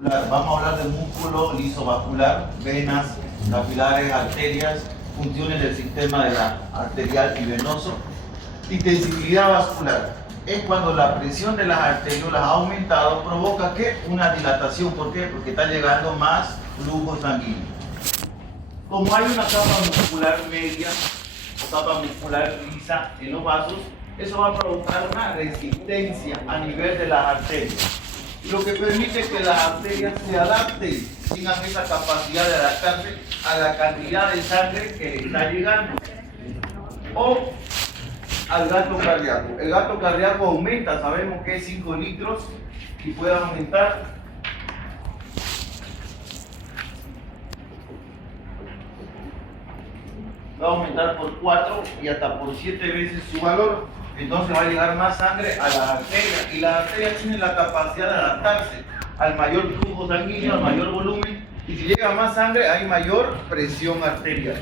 Vamos a hablar del músculo liso vascular, venas, capilares, arterias, funciones del sistema arterial y venoso. Intensibilidad vascular es cuando la presión de las arteriolas ha aumentado, provoca que una dilatación. ¿Por qué? Porque está llegando más flujo sanguíneo. Como hay una capa muscular media o capa muscular lisa en los vasos, eso va a provocar una resistencia a nivel de las arterias, lo que permite que las arterias se adapten, tengan esa capacidad de adaptarse a la cantidad de sangre que le está llegando, o al gasto cardíaco. El gasto cardíaco aumenta, sabemos que es 5 litros y puede aumentar por 4 y hasta por 7 veces su valor. Entonces va a llegar más sangre a las arterias, y las arterias tienen la capacidad de adaptarse al mayor flujo sanguíneo, al mayor volumen, y si llega más sangre hay mayor presión arterial.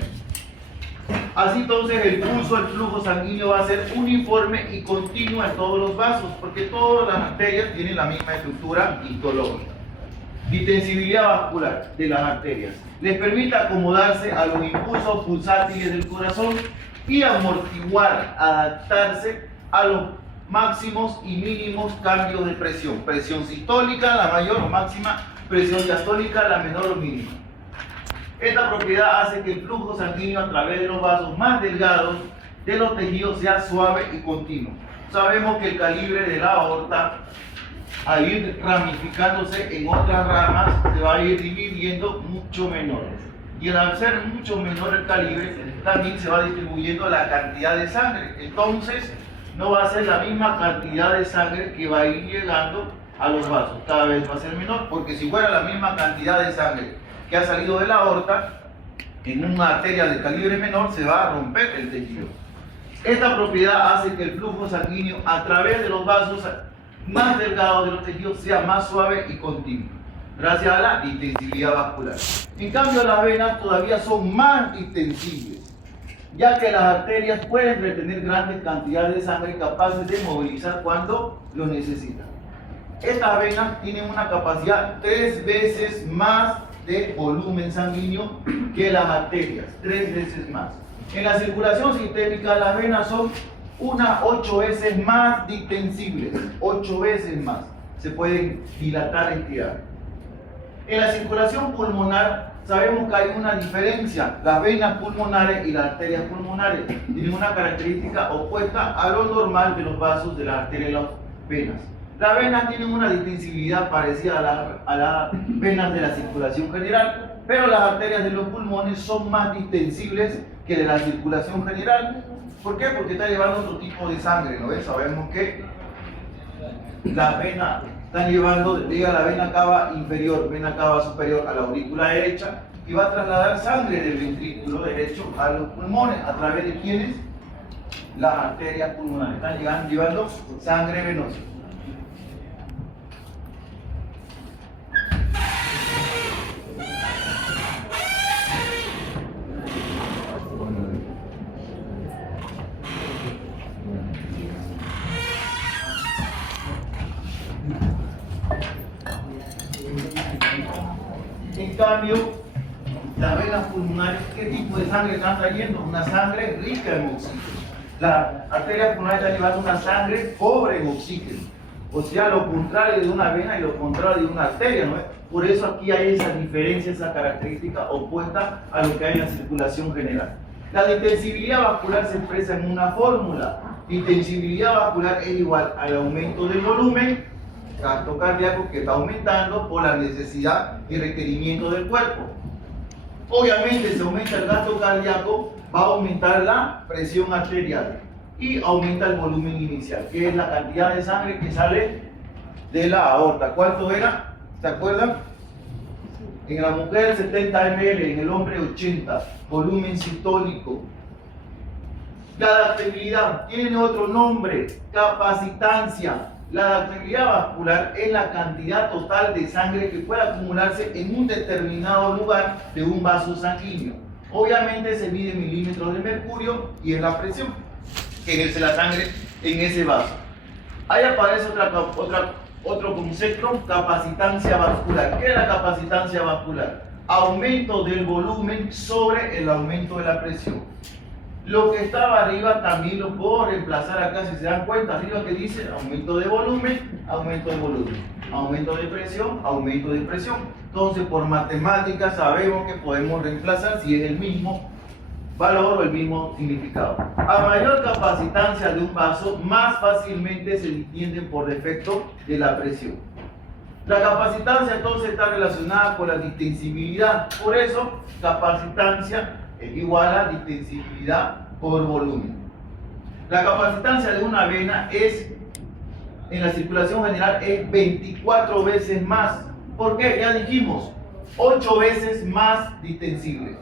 Así entonces el pulso, el flujo sanguíneo va a ser uniforme y continuo en todos los vasos, porque todas las arterias tienen la misma estructura histológica. Distensibilidad vascular de las arterias les permite acomodarse a los impulsos pulsátiles del corazón y amortiguar, adaptarse a los máximos y mínimos cambios de presión. Presión sistólica, la mayor o máxima; presión diastólica, la menor o mínima. Esta propiedad hace que el flujo sanguíneo a través de los vasos más delgados de los tejidos sea suave y continuo. Sabemos que el calibre de la aorta, al ir ramificándose en otras ramas, se va a ir dividiendo mucho menor. Y al ser mucho menor el calibre, también se va distribuyendo la cantidad de sangre. Entonces, no va a ser la misma cantidad de sangre que va a ir llegando a los vasos. Cada vez va a ser menor, porque si fuera la misma cantidad de sangre que ha salido de la aorta, en una arteria de calibre menor se va a romper el tejido. Esta propiedad hace que el flujo sanguíneo a través de los vasos más delgados de los tejidos sea más suave y continuo, gracias a la distensibilidad vascular. En cambio, las venas todavía son más distensibles, ya que las arterias pueden retener grandes cantidades de sangre capaces de movilizar cuando lo necesitan. Estas venas tienen una capacidad 3 veces más de volumen sanguíneo que las arterias, 3 veces más. En la circulación sistémica, las venas son unas 8 veces más distensibles, 8 veces más. Se pueden dilatar y estirar. En la circulación pulmonar sabemos que hay una diferencia. Las venas pulmonares y las arterias pulmonares tienen una característica opuesta a lo normal de los vasos de las arterias y las venas. Las venas tienen una distensibilidad parecida a las venas de la circulación general, pero las arterias de los pulmones son más distensibles que de la circulación general. ¿Por qué? Porque está llevando otro tipo de sangre, ¿no ves? Sabemos que las venas están llevando, llega la vena cava inferior, vena cava superior a la aurícula derecha, y va a trasladar sangre del ventrículo derecho a los pulmones. ¿A través de quiénes? Las arterias pulmonares. Están llevando sangre venosa. En cambio, las venas pulmonares, ¿qué tipo de sangre están trayendo? Una sangre rica en oxígeno. Las arterias pulmonares están llevando una sangre pobre en oxígeno. O sea, lo contrario de una vena y lo contrario de una arteria, ¿no es? Por eso aquí hay esa diferencia, esa característica opuesta a lo que hay en la circulación general. La distensibilidad vascular se expresa en una fórmula. Distensibilidad vascular es igual al aumento del volumen, gasto cardíaco, que está aumentando por la necesidad y requerimiento del cuerpo. Obviamente, si aumenta el gasto cardíaco, va a aumentar la presión arterial y aumenta el volumen inicial, que es la cantidad de sangre que sale de la aorta. ¿Cuánto era? ¿Se acuerdan? En la mujer 70 ml, en el hombre 80, volumen sistólico. La adaptabilidad tiene otro nombre, capacitancia. La adaptabilidad vascular es la cantidad total de sangre que puede acumularse en un determinado lugar de un vaso sanguíneo. Obviamente se mide en milímetros de mercurio y en la presión que ejerce la sangre en ese vaso. Ahí aparece otra Otro concepto, capacitancia vascular. ¿Qué es la capacitancia vascular? Aumento del volumen sobre el aumento de la presión. Lo que estaba arriba también lo puedo reemplazar acá, si se dan cuenta, arriba que dice aumento de volumen, aumento de volumen, aumento de presión, aumento de presión. Entonces, por matemáticas sabemos que podemos reemplazar si es el mismo valor o el mismo significado. A mayor capacitancia de un vaso, más fácilmente se entienden por defecto de la presión. La capacitancia entonces está relacionada con la distensibilidad, por eso capacitancia es igual a distensibilidad por volumen. La capacitancia de una vena es, en la circulación general, es 24 veces más. ¿Por qué? Ya dijimos, 8 veces más distensible,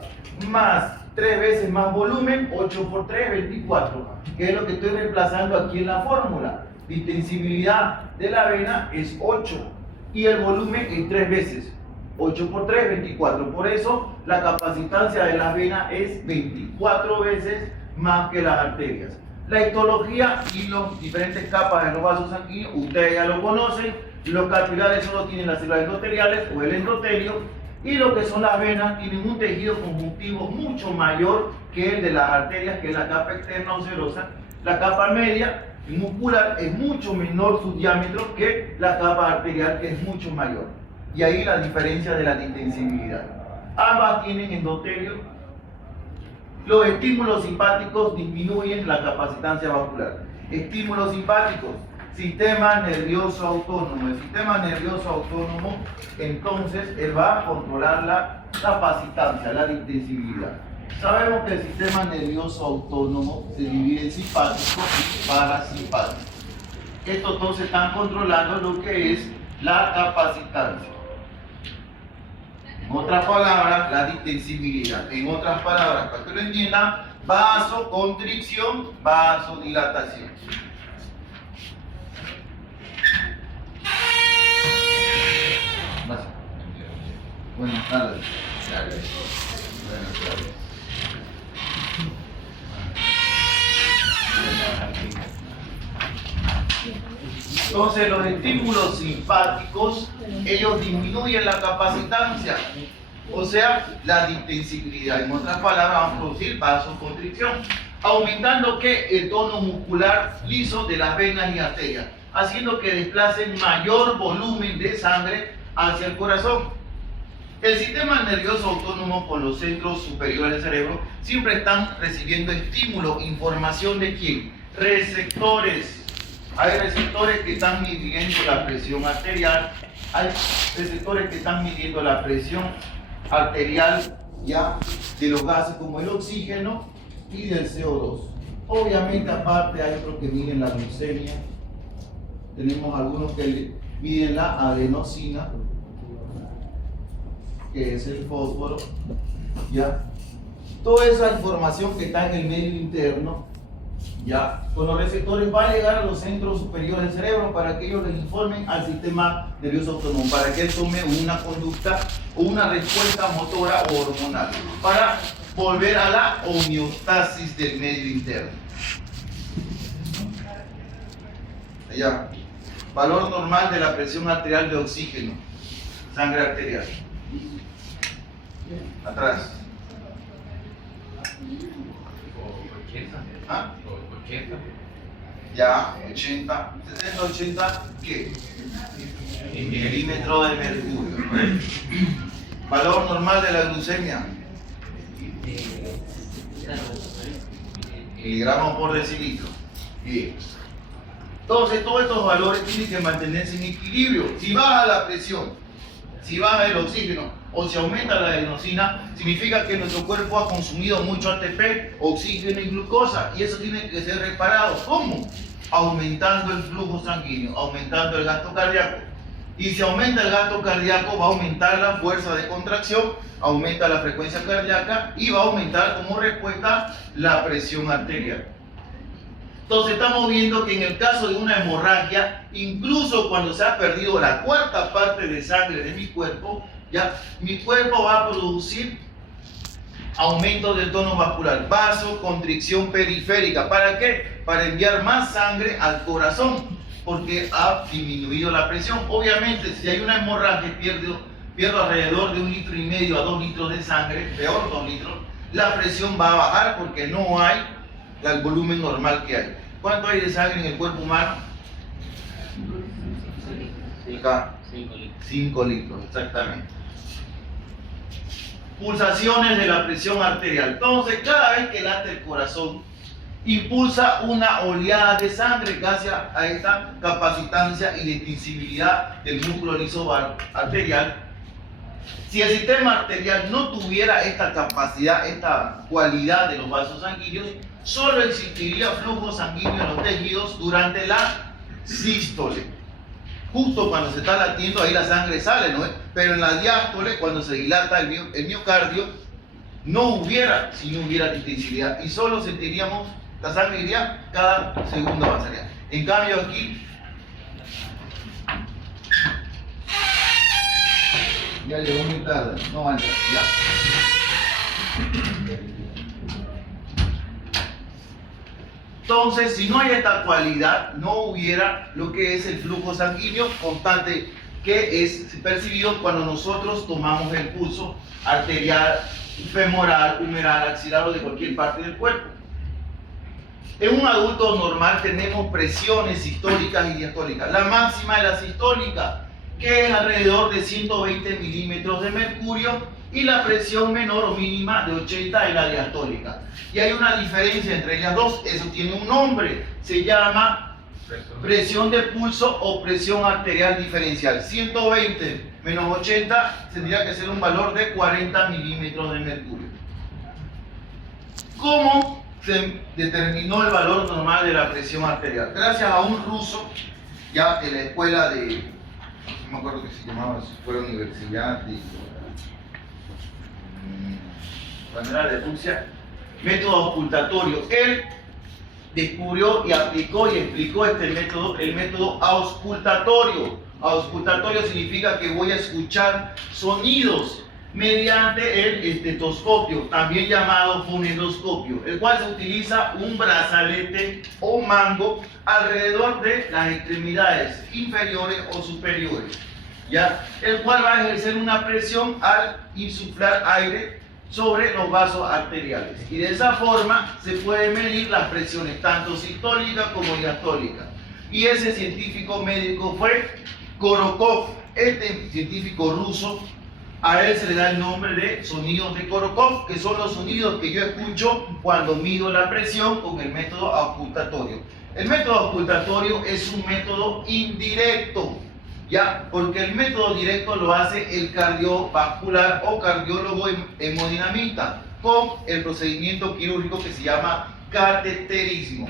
más 3 veces más volumen, 8 por 3, 24, que es lo que estoy reemplazando aquí en la fórmula. Distensibilidad de la vena es 8 y el volumen es 3 veces. 8 por 3, 24. Por eso la capacitancia de las venas es 24 veces más que las arterias. La histología y las diferentes capas de los vasos sanguíneos, ustedes ya lo conocen. Los capilares solo tienen las células endoteliales o el endotelio, y lo que son las venas tienen un tejido conjuntivo mucho mayor que el de las arterias, que es la capa externa o serosa. La capa media muscular es mucho menor su diámetro que la capa arterial, que es mucho mayor. Y ahí la diferencia de la distensibilidad. Ambas tienen endotelio. Los estímulos simpáticos disminuyen la capacitancia vascular. Estímulos simpáticos, sistema nervioso autónomo. El sistema nervioso autónomo, entonces, él va a controlar la capacitancia, la distensibilidad. Sabemos que el sistema nervioso autónomo se divide en simpático y parasimpático. Estos dos están controlando lo que es la capacitancia. En otras palabras, la distensibilidad. En otras palabras, para que lo entiendan, vasoconstricción, vasodilatación. Buenas tardes. Buenas tardes. Entonces, los estímulos simpáticos, ellos disminuyen la capacitancia, o sea, la distensibilidad. En otras palabras, van a producir vasoconstricción, aumentando que el tono muscular liso de las venas y arterias, haciendo que desplacen mayor volumen de sangre hacia el corazón. El sistema nervioso autónomo con los centros superiores del cerebro siempre están recibiendo estímulo, información de quién, receptores. Hay receptores que están midiendo la presión arterial, hay receptores que están midiendo la presión arterial ya de los gases como el oxígeno y del CO2. Obviamente aparte hay otros que miden la glucemia, tenemos algunos que miden la adenosina, que es el fósforo, ya. Toda esa información que está en el medio interno, ya, con los receptores va a llegar a los centros superiores del cerebro para que ellos les informen al sistema nervioso autónomo, para que él tome una conducta o una respuesta motora o hormonal, para volver a la homeostasis del medio interno. Ya, valor normal de la presión arterial de oxígeno, sangre arterial. Atrás. ¿Ah? 80. Ya, 80. 70, 80, ¿qué? Milímetro de mercurio. Valor normal de la glucemia. Miligramos por decilitro. Bien. Entonces, todos estos valores tienen que mantenerse en equilibrio. Si baja la presión, si baja el oxígeno o si aumenta la adenosina, significa que nuestro cuerpo ha consumido mucho ATP, oxígeno y glucosa, y eso tiene que ser reparado. ¿Cómo? Aumentando el flujo sanguíneo, aumentando el gasto cardíaco. Y si aumenta el gasto cardíaco, va a aumentar la fuerza de contracción, aumenta la frecuencia cardíaca y va a aumentar como respuesta la presión arterial. Entonces estamos viendo que en el caso de una hemorragia, incluso cuando se ha perdido la cuarta parte de sangre de mi cuerpo, ya mi cuerpo va a producir aumento del tono vascular, vasoconstricción periférica. ¿Para qué? Para enviar más sangre al corazón. porque ha disminuido la presión. Obviamente, si hay una hemorragia, pierdo alrededor de 1,5 litros a 2 litros de sangre, peor 2 litros, la presión va a bajar porque no hay el volumen normal que hay. ¿Cuánto hay de sangre en el cuerpo humano? 5 litros, exactamente. Pulsaciones de la presión arterial. Entonces, cada vez que late el corazón, impulsa una oleada de sangre gracias a esta capacitancia y extensibilidad del músculo liso arterial. Si el sistema arterial no tuviera esta capacidad, esta cualidad de los vasos sanguíneos, solo existiría flujo sanguíneo en los tejidos durante la sístole. Justo cuando se está latiendo, ahí la sangre sale, ¿no? Pero en la diástole, cuando se dilata el miocardio, si no hubiera intensidad y solo sentiríamos, la sangre iría cada segundo avanzaría. En cambio aquí, ya llegó muy tarde, no avanza, ya. Entonces, si no hay esta cualidad, no hubiera lo que es el flujo sanguíneo constante que es percibido cuando nosotros tomamos el pulso arterial, femoral, humeral, axilar o de cualquier parte del cuerpo. En un adulto normal tenemos presiones sistólicas y diastólicas. La máxima es la sistólica, que es alrededor de 120 milímetros de mercurio, y la presión menor o mínima de 80 es la diastólica. Y hay una diferencia entre ellas dos, eso tiene un nombre, se llama presión de pulso o presión arterial diferencial. 120 menos 80 tendría que ser un valor de 40 milímetros de mercurio. ¿Cómo se determinó el valor normal de la presión arterial? Gracias a un ruso, ya de la escuela de, no me acuerdo qué se llamaba, si fuera universidad de, cuando era de Rusia, método auscultatorio. Él descubrió y aplicó y explicó este método, el método auscultatorio. Auscultatorio significa que voy a escuchar sonidos mediante el estetoscopio, también llamado fonendoscopio, el cual se utiliza un brazalete o mango alrededor de las extremidades inferiores o superiores, ¿ya? El cual va a ejercer una presión al insuflar aire sobre los vasos arteriales, y de esa forma se puede medir las presiones tanto sistólicas como diastólicas. Y ese científico médico fue Korokov. Este científico ruso, a él se le da el nombre de sonidos de Korokov, que son los sonidos que yo escucho cuando mido la presión con el método auscultatorio. El método auscultatorio es un método indirecto, ¿ya? Porque el método directo lo hace el cardiovascular o cardiólogo hemodinamista con el procedimiento quirúrgico que se llama cateterismo.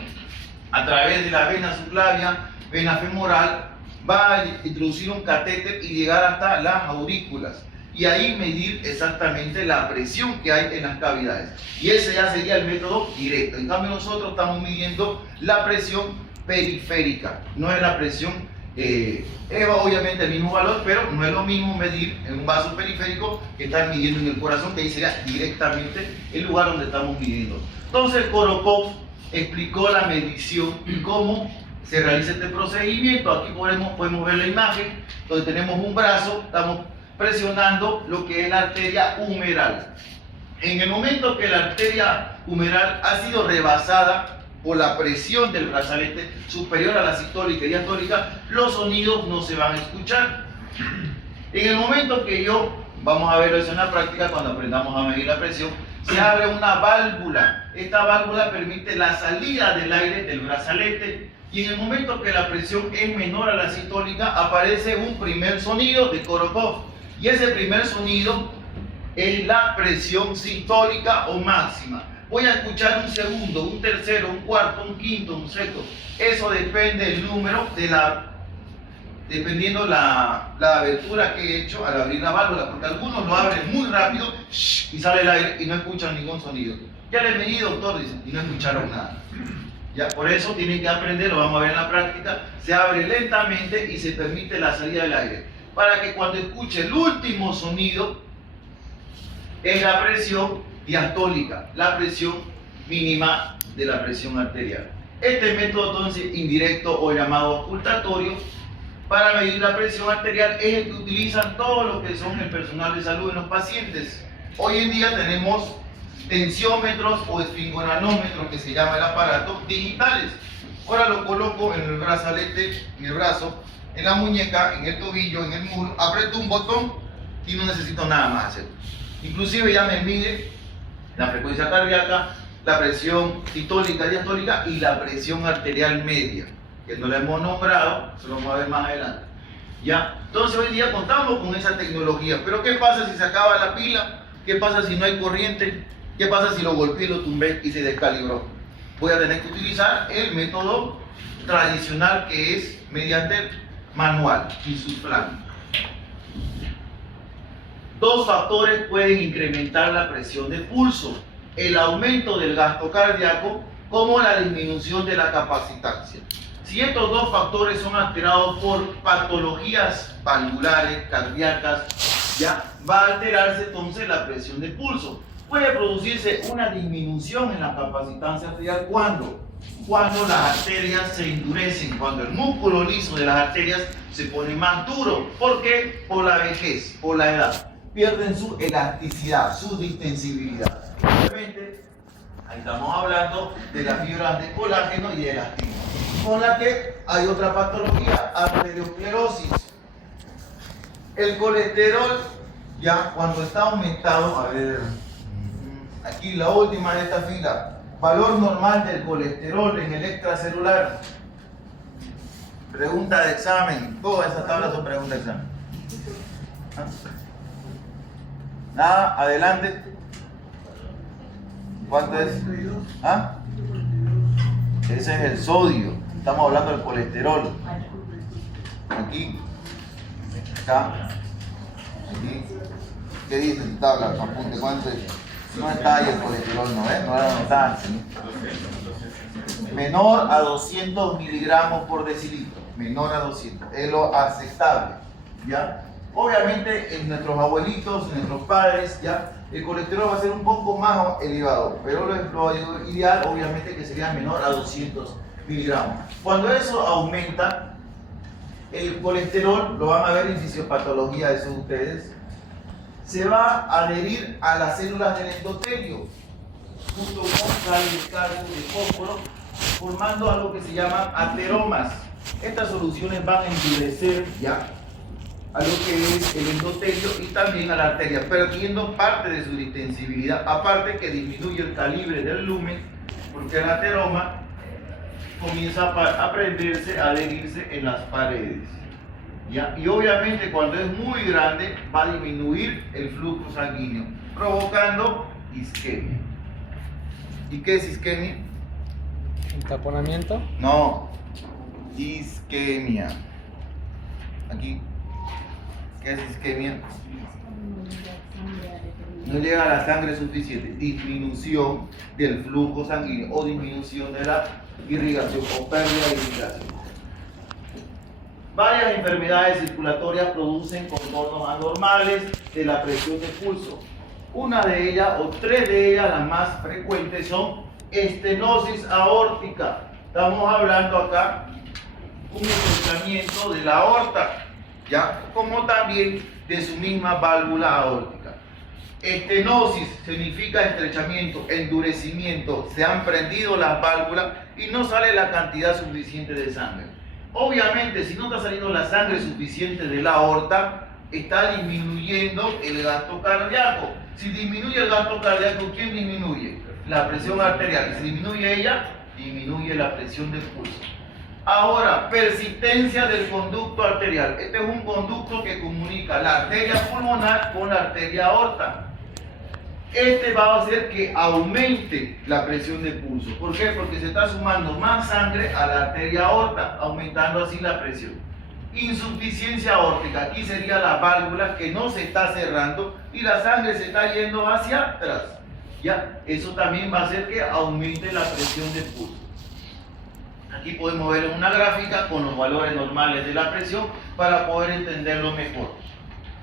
A través de la vena subclavia, vena femoral, va a introducir un catéter y llegar hasta las aurículas, y ahí medir exactamente la presión que hay en las cavidades. Y ese ya sería el método directo. En cambio nosotros estamos midiendo la presión periférica, no es la presión es obviamente el mismo valor, pero no es lo mismo medir en un vaso periférico que estar midiendo en el corazón, que ahí sería directamente el lugar donde estamos midiendo. Entonces Korokov explicó la medición y cómo se realiza este procedimiento. Aquí podemos ver la imagen donde tenemos un brazo, estamos presionando lo que es la arteria humeral. En el momento que la arteria humeral ha sido rebasada por la presión del brazalete superior a la sistólica y diastólica, los sonidos no se van a escuchar. En el momento que vamos a verlo eso en la práctica cuando aprendamos a medir la presión, se abre una válvula. Esta válvula permite la salida del aire del brazalete, y en el momento que la presión es menor a la sistólica, aparece un primer sonido de Korokov, y ese primer sonido es la presión sistólica o máxima. Voy a escuchar un segundo, un tercero, un cuarto, un quinto, un sexto. Eso depende del número dependiendo la abertura que he hecho al abrir la válvula, porque algunos lo abren muy rápido y sale el aire y no escuchan ningún sonido. Ya le medí, doctor, dicen, y no escucharon nada. Ya, por eso tienen que aprender, lo vamos a ver en la práctica, se abre lentamente y se permite la salida del aire, para que cuando escuche el último sonido es la presión diastólica, la presión mínima de la presión arterial. Este método entonces indirecto o llamado ocultatorio para medir la presión arterial es el que utilizan todos los que son el personal de salud en los pacientes. Hoy en día tenemos tensiómetros o esfingonanómetros, que se llama el aparato, digitales. Ahora lo coloco en el brazalete, en el brazo, en la muñeca, en el tobillo, en el muslo, aprieto un botón y no necesito nada más hacer. Inclusive ya me mide la frecuencia cardíaca, la presión sistólica, diastólica y la presión arterial media, que no la hemos nombrado, se lo vamos a ver más adelante. ¿Ya? Entonces hoy día contamos con esa tecnología, pero ¿qué pasa si se acaba la pila? ¿Qué pasa si no hay corriente? ¿Qué pasa si lo golpeé, lo tumbé y se descalibró? Voy a tener que utilizar el método tradicional, que es mediante manual, insuflando. Dos factores pueden incrementar la presión de pulso: el aumento del gasto cardíaco como la disminución de la capacitancia. Si estos dos factores son alterados por patologías valvulares, cardíacas, ya va a alterarse entonces la presión de pulso. Puede producirse una disminución en la capacitancia arterial cuando las arterias se endurecen, cuando el músculo liso de las arterias se pone más duro. ¿Por qué? Por la vejez, por la edad. Pierden su elasticidad, su distensibilidad. Obviamente, ahí estamos hablando de las fibras de colágeno y de elastina, con la que hay otra patología, arteriosclerosis. El colesterol, ya cuando está aumentado, a ver, aquí la última de esta fila, valor normal del colesterol en el extracelular. Pregunta de examen, todas esas tablas son preguntas de examen. ¿Ah? Nada, adelante. ¿Cuánto es? ¿Ah? Ese es el sodio. Estamos hablando del colesterol. Aquí. Acá. Aquí. ¿Qué dice tu tabla? Apunte, ¿cuánto es? No está ahí el colesterol, ¿no? No era notarse, ¿no? Menor a 200 miligramos por decilitro. Menor a 200. Es lo aceptable. ¿Ya? Obviamente en nuestros abuelitos, en nuestros padres, ya el colesterol va a ser un poco más elevado, pero lo ideal obviamente que sería menor a 200 miligramos. Cuando eso aumenta, el colesterol, lo van a ver en fisiopatología, eso ustedes, se va a adherir a las células del endotelio, junto con sales de calcio, de fósforo, formando algo que se llaman ateromas. Estas soluciones van a endurecer ya a lo que es el endotelio y también a la arteria, perdiendo parte de su distensibilidad, aparte que disminuye el calibre del lumen, porque el ateroma comienza a prenderse, a adherirse en las paredes. ¿Ya? Y obviamente cuando es muy grande va a disminuir el flujo sanguíneo, provocando isquemia. ¿Y qué es isquemia? ¿Entaponamiento? No, isquemia. Aquí. ¿Qué es isquemia? No llega la sangre suficiente, disminución del flujo sanguíneo o disminución de la irrigación o pérdida de irrigación. Varias enfermedades circulatorias producen contornos anormales de la presión de pulso. Una de ellas, o tres de ellas, las más frecuentes, son estenosis aórtica. Estamos hablando acá un estrechamiento de la aorta, ¿ya? Como también de su misma válvula aórtica. Estenosis significa estrechamiento, endurecimiento, se han prendido las válvulas y no sale la cantidad suficiente de sangre. Obviamente, si no está saliendo la sangre suficiente de la aorta, está disminuyendo el gasto cardíaco. Si disminuye el gasto cardíaco, ¿quién disminuye? La presión arterial. Y si disminuye ella, disminuye la presión del pulso. Ahora, persistencia del conducto arterial. Este es un conducto que comunica la arteria pulmonar con la arteria aorta. Este va a hacer que aumente la presión de pulso. ¿Por qué? Porque se está sumando más sangre a la arteria aorta, aumentando así la presión. Insuficiencia aórtica. Aquí sería la válvula que no se está cerrando y la sangre se está yendo hacia atrás. ¿Ya? Eso también va a hacer que aumente la presión de pulso. Aquí podemos ver una gráfica con los valores normales de la presión para poder entenderlo mejor.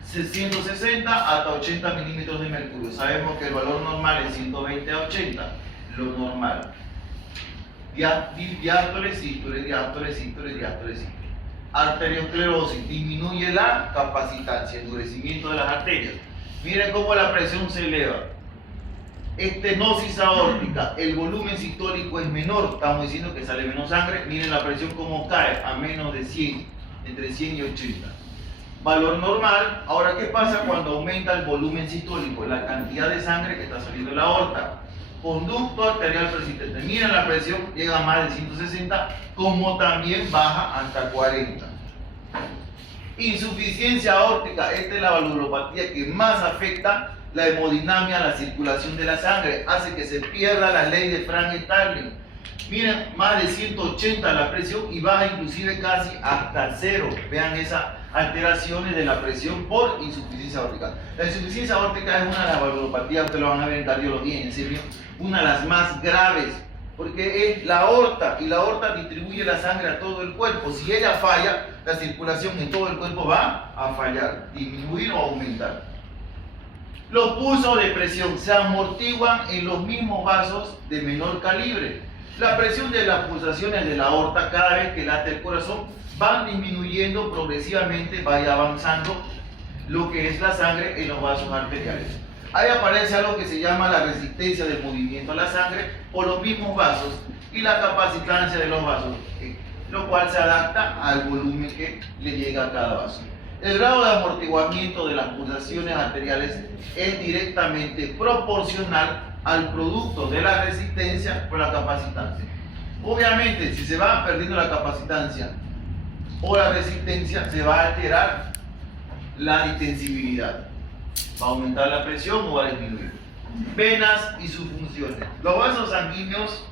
160 hasta 80 milímetros de mercurio. Sabemos que el valor normal es 120 a 80, lo normal. diástole, sístole, diástole, sístole, diástole, sístole. Arteriosclerosis, disminuye la capacitancia, endurecimiento de las arterias. Miren cómo la presión se eleva. Estenosis aórtica, el volumen sistólico es menor, estamos diciendo que sale menos sangre. Miren la presión cómo cae, a menos de 100, entre 100 y 80. Valor normal. Ahora, ¿qué pasa cuando aumenta el volumen sistólico? La cantidad de sangre que está saliendo de la aorta. Conducto arterial persistente. Miren la presión, llega a más de 160, como también baja hasta 40. Insuficiencia aórtica, esta es la valvulopatía que más afecta la hemodinamia, la circulación de la sangre, hace que se pierda la ley de Frank-Starling. Miren, más de 180 la presión y baja inclusive casi hasta 0. Vean esas alteraciones de la presión por insuficiencia aórtica. La insuficiencia aórtica es una de las valvulopatías, ustedes lo van a ver en cardiología, en serio, una de las más graves, porque es la aorta y la aorta distribuye la sangre a todo el cuerpo. Si ella falla, la circulación en todo el cuerpo va a fallar, disminuir o aumentar. Los pulsos de presión se amortiguan en los mismos vasos de menor calibre. La presión de las pulsaciones de la aorta cada vez que late el corazón van disminuyendo progresivamente, vaya avanzando lo que es la sangre en los vasos arteriales. Ahí aparece algo que se llama la resistencia del movimiento a la sangre por los mismos vasos y la capacitancia de los vasos, lo cual se adapta al volumen que le llega a cada vaso. El grado de amortiguamiento de las pulsaciones arteriales es directamente proporcional al producto de la resistencia por la capacitancia. Obviamente, si se va perdiendo la capacitancia o la resistencia, se va a alterar la distensibilidad. Va a aumentar la presión o va a disminuir. Venas y sus funciones. Los vasos sanguíneos,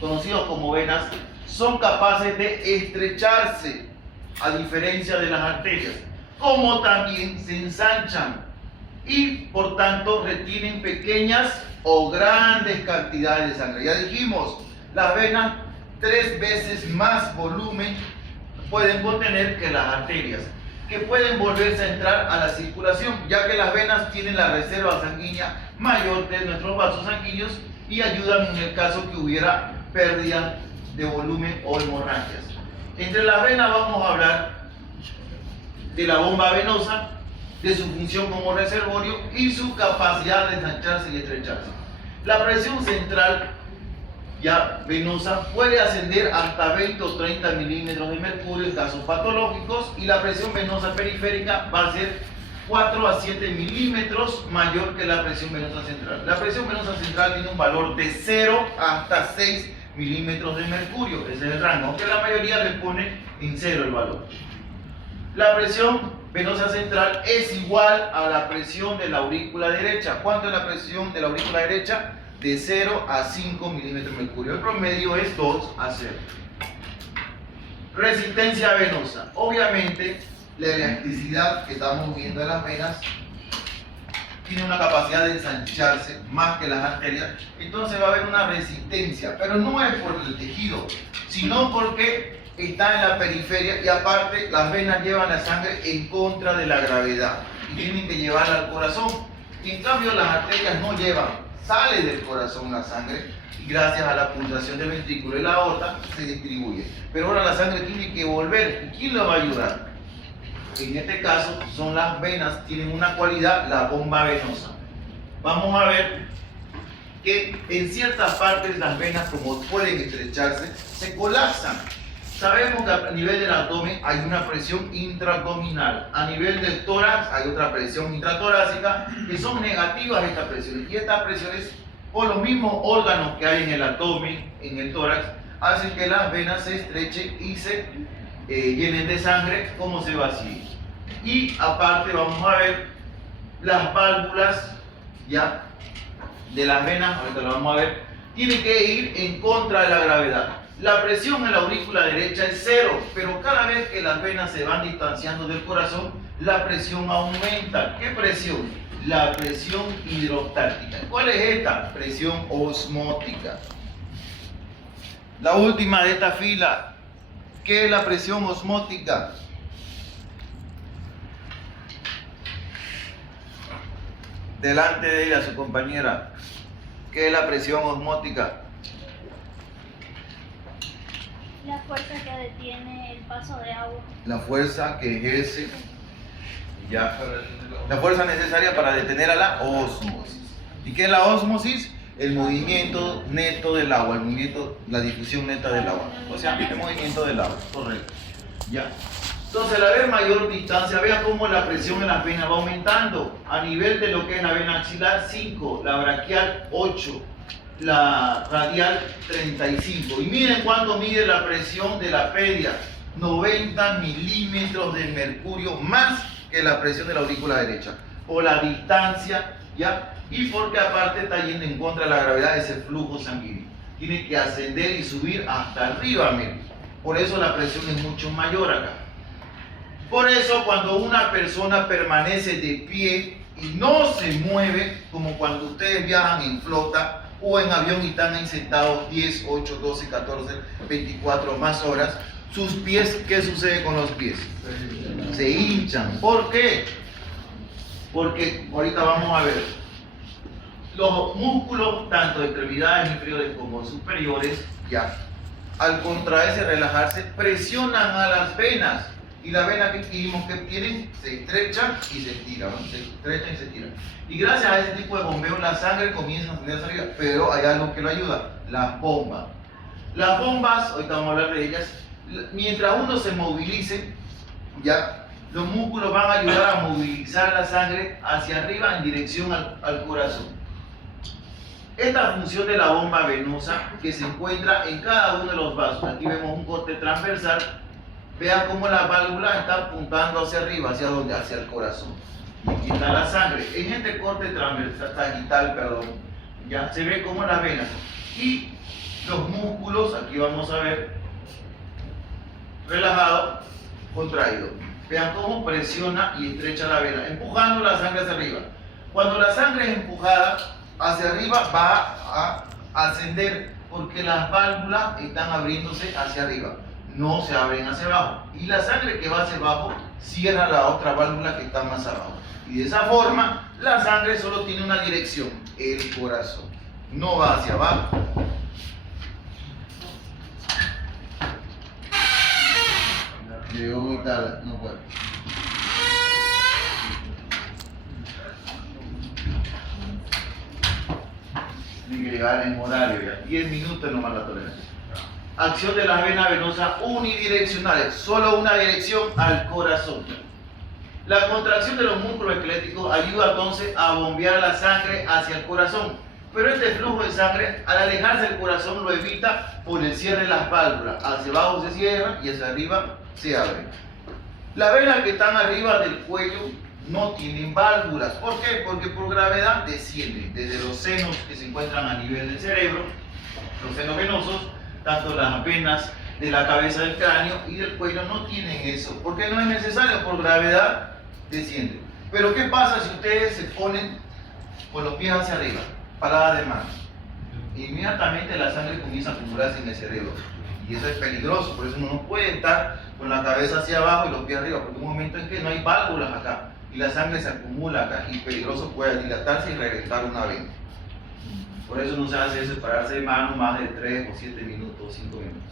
conocidos como venas, son capaces de estrecharse, a diferencia de las arterias, como también se ensanchan y por tanto retienen pequeñas o grandes cantidades de sangre. Ya dijimos, las venas 3 veces más volumen pueden contener que las arterias, que pueden volverse a entrar a la circulación, ya que las venas tienen la reserva sanguínea mayor de nuestros vasos sanguíneos y ayudan en el caso que hubiera pérdida de volumen o hemorragias. Entre las venas vamos a hablar de la bomba venosa, de su función como reservorio y su capacidad de ensancharse y estrecharse. La presión central ya venosa puede ascender hasta 20 o 30 milímetros de mercurio en casos patológicos, y la presión venosa periférica va a ser 4 a 7 milímetros mayor que la presión venosa central. La presión venosa central tiene un valor de 0 hasta 6 milímetros de mercurio, ese es el rango, aunque la mayoría le pone en 0 el valor. La presión venosa central es igual a la presión de la aurícula derecha. ¿Cuánto es la presión de la aurícula derecha? De 0 a 5 milímetros de mercurio. El promedio es 2 a 0. Resistencia venosa. Obviamente, la elasticidad que estamos viendo en las venas tiene una capacidad de ensancharse más que las arterias. Entonces va a haber una resistencia, pero no es por el tejido, sino porque está en la periferia y aparte las venas llevan la sangre en contra de la gravedad y tienen que llevarla al corazón. En cambio las arterias no llevan, sale del corazón la sangre y gracias a la pulsación del ventrículo y la aorta se distribuye. Pero ahora la sangre tiene que volver. ¿Y quién lo va a ayudar? En este caso son las venas, tienen una cualidad, la bomba venosa. Vamos a ver que en ciertas partes las venas, como pueden estrecharse, se colapsan. Sabemos que a nivel del abdomen hay una presión intraabdominal, a nivel del tórax hay otra presión intratorácica, que son negativas estas presiones, y estas presiones por los mismos órganos que hay en el abdomen, en el tórax, hacen que las venas se estrechen y se llenen de sangre como se vacíen. Y aparte vamos a ver las válvulas ya de las venas, ahorita lo vamos a ver, tienen que ir en contra de la gravedad. La presión en la aurícula derecha es 0, pero cada vez que las venas se van distanciando del corazón, la presión aumenta. ¿Qué presión? La presión hidrostática. ¿Cuál es esta? Presión osmótica. La última de esta fila, ¿qué es la presión osmótica? Delante de ella, su compañera. ¿Qué es la presión osmótica? La fuerza que detiene el paso de agua. La fuerza que ejerce, ya, la fuerza necesaria para detener a la ósmosis. ¿Y qué es la ósmosis? El movimiento neto del agua, el movimiento, la difusión neta del agua. O sea, el movimiento del agua, correcto. Ya. Entonces, al haber mayor distancia, vea cómo la presión en las venas va aumentando. A nivel de lo que es la vena axilar, 5, la braquial, 8, la radial, 35. Y miren cuánto mide la presión de la pedia, 90 milímetros de mercurio más que la presión de la aurícula derecha. Por la distancia, ¿ya? Y porque aparte está yendo en contra de la gravedad de ese flujo sanguíneo. Tiene que ascender y subir hasta arriba, miren. Por eso la presión es mucho mayor acá. Por eso cuando una persona permanece de pie y no se mueve, como cuando ustedes viajan en flota o en avión y están ahí sentados 10, 8, 12, 14, 24 más horas, sus pies, ¿qué sucede con los pies? Se hinchan. ¿Por qué? Porque ahorita vamos a ver. Los músculos, tanto de extremidades inferiores como superiores, ya, al contraerse, relajarse, presionan a las venas. Y las venas que vimos que tienen se estrechan y se estiran, ¿no? Se estrechan y se estiran. Y gracias a ese tipo de bombeo la sangre comienza a ascender hacia arriba. Pero hay algo que lo ayuda, las bombas. Las bombas, ahorita vamos a hablar de ellas, mientras uno se movilice, ya, los músculos van a ayudar a movilizar la sangre hacia arriba en dirección al corazón. Esta función de la bomba venosa que se encuentra en cada uno de los vasos, aquí vemos un corte transversal. Vean cómo la válvula está apuntando hacia arriba, ¿hacia dónde? Hacia el corazón. Y aquí está la sangre. En este corte transversal, sagital, perdón, ya se ve como las venas. Y los músculos, aquí vamos a ver, relajado, contraído. Vean cómo presiona y estrecha la vena, empujando la sangre hacia arriba. Cuando la sangre es empujada hacia arriba, va a ascender, porque las válvulas están abriéndose hacia arriba. No se abren hacia abajo. Y la sangre que va hacia abajo cierra la otra válvula que está más abajo. Y de esa forma, la sangre solo tiene una dirección, el corazón. No va hacia abajo. Llegó muy tarde, no puedo. Tiene que llegar en horario ya. 10 minutos nomás la tolerancia. Acción de las venas venosas unidireccionales, solo una dirección al corazón. La contracción de los músculos esqueléticos ayuda entonces a bombear la sangre hacia el corazón, pero este flujo de sangre al alejarse del corazón lo evita por el cierre de las válvulas. Hacia abajo se cierra y hacia arriba se abre. Las venas que están arriba del cuello no tienen válvulas. ¿Por qué? Porque por gravedad descienden desde los senos que se encuentran a nivel del cerebro, los senos venosos, tanto las venas de la cabeza del cráneo y del cuello no tienen eso, porque no es necesario, por gravedad desciende. Pero ¿qué pasa si ustedes se ponen con los pies hacia arriba, parada de manos? Inmediatamente la sangre comienza a acumularse en el cerebro y eso es peligroso, por eso uno no puede estar con la cabeza hacia abajo y los pies arriba, porque hay un momento en que no hay válvulas acá y la sangre se acumula acá y peligroso puede dilatarse y reventar una vena. Por eso no se hace separarse de manos más de 3 o 7 minutos, 5 minutos.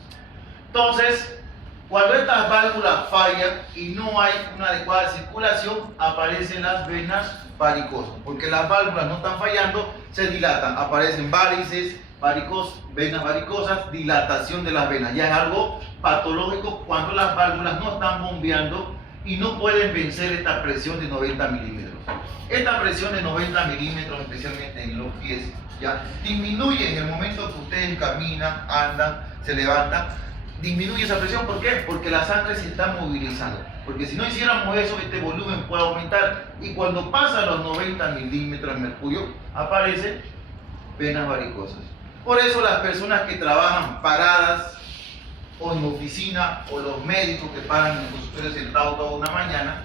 Entonces, cuando estas válvulas fallan y no hay una adecuada circulación, aparecen las venas varicosas. Porque las válvulas no están fallando, se dilatan. Aparecen varices, venas varicosas, dilatación de las venas. Ya es algo patológico cuando las válvulas no están bombeando y no pueden vencer esta presión de 90 milímetros. Esta presión de 90 milímetros, especialmente en los pies, ya disminuye en el momento que ustedes caminan, andan, se levantan, disminuye esa presión. ¿Por qué? Porque la sangre se está movilizando. Porque si no hiciéramos eso, este volumen puede aumentar. Y cuando pasa los 90 milímetros de mercurio, aparecen venas varicosas. Por eso las personas que trabajan paradas o en oficina, o los médicos que paran en el consultorio sentados toda una mañana,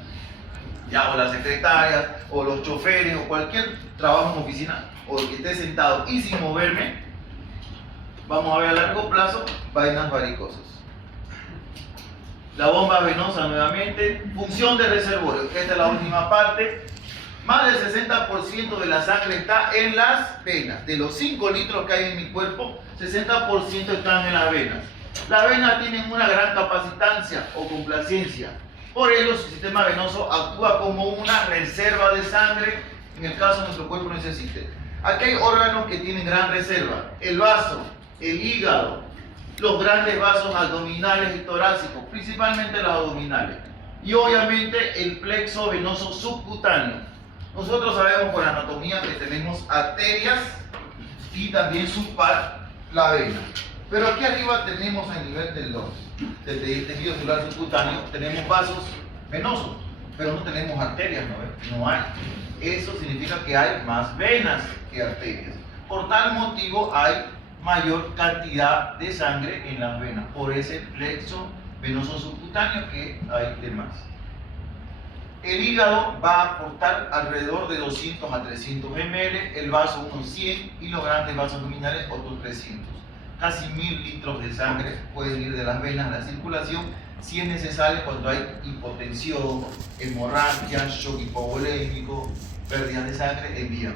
ya, o las secretarias, o los choferes, o cualquier trabajo en oficina, o que esté sentado y sin moverme, vamos a ver a largo plazo venas varicosas. La bomba venosa nuevamente, función de reservorio, esta es la última parte. Más del 60% de la sangre está en las venas. De los 5 litros que hay en mi cuerpo, 60% están en las venas. Las venas tienen una gran capacitancia o complacencia. Por ello, su sistema venoso actúa como una reserva de sangre en el caso nuestro cuerpo necesite. Aquí hay órganos que tienen gran reserva: el vaso, el hígado, los grandes vasos abdominales y torácicos, principalmente los abdominales, y obviamente el plexo venoso subcutáneo. Nosotros sabemos por anatomía que tenemos arterias y también subpar la vena. Pero aquí arriba tenemos a nivel del tejido celular subcutáneo, tenemos vasos venosos, pero no tenemos arterias, no hay. Eso significa que hay más venas que arterias. Por tal motivo hay mayor cantidad de sangre en las venas, por ese plexo venoso subcutáneo que hay de más. El hígado va a aportar alrededor de 200 a 300 ml, el vaso unos 100 y los grandes vasos abdominales otros 300. Casi 1000 litros de sangre pueden ir de las venas a la circulación si es necesario cuando hay hipotensión, hemorragia, shock hipovolémico, pérdida de sangre, envían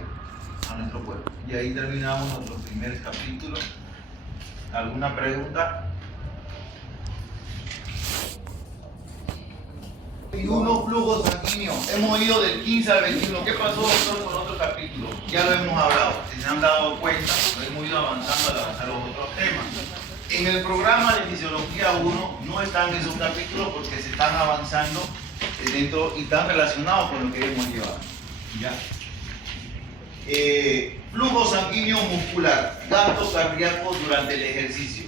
a nuestro cuerpo. Y ahí terminamos nuestro primer capítulo. ¿Alguna pregunta? 21 flujos sanguíneos. Hemos ido del 15 al 21. ¿Qué pasó, doctor, con otro capítulo? Ya lo hemos hablado. Si se han dado cuenta, hemos ido avanzando a los otros temas. En el programa de Fisiología 1 no están esos capítulos porque se están avanzando dentro y están relacionados con lo que hemos llevado. Ya. Flujo sanguíneo muscular, gasto cardíaco durante el ejercicio.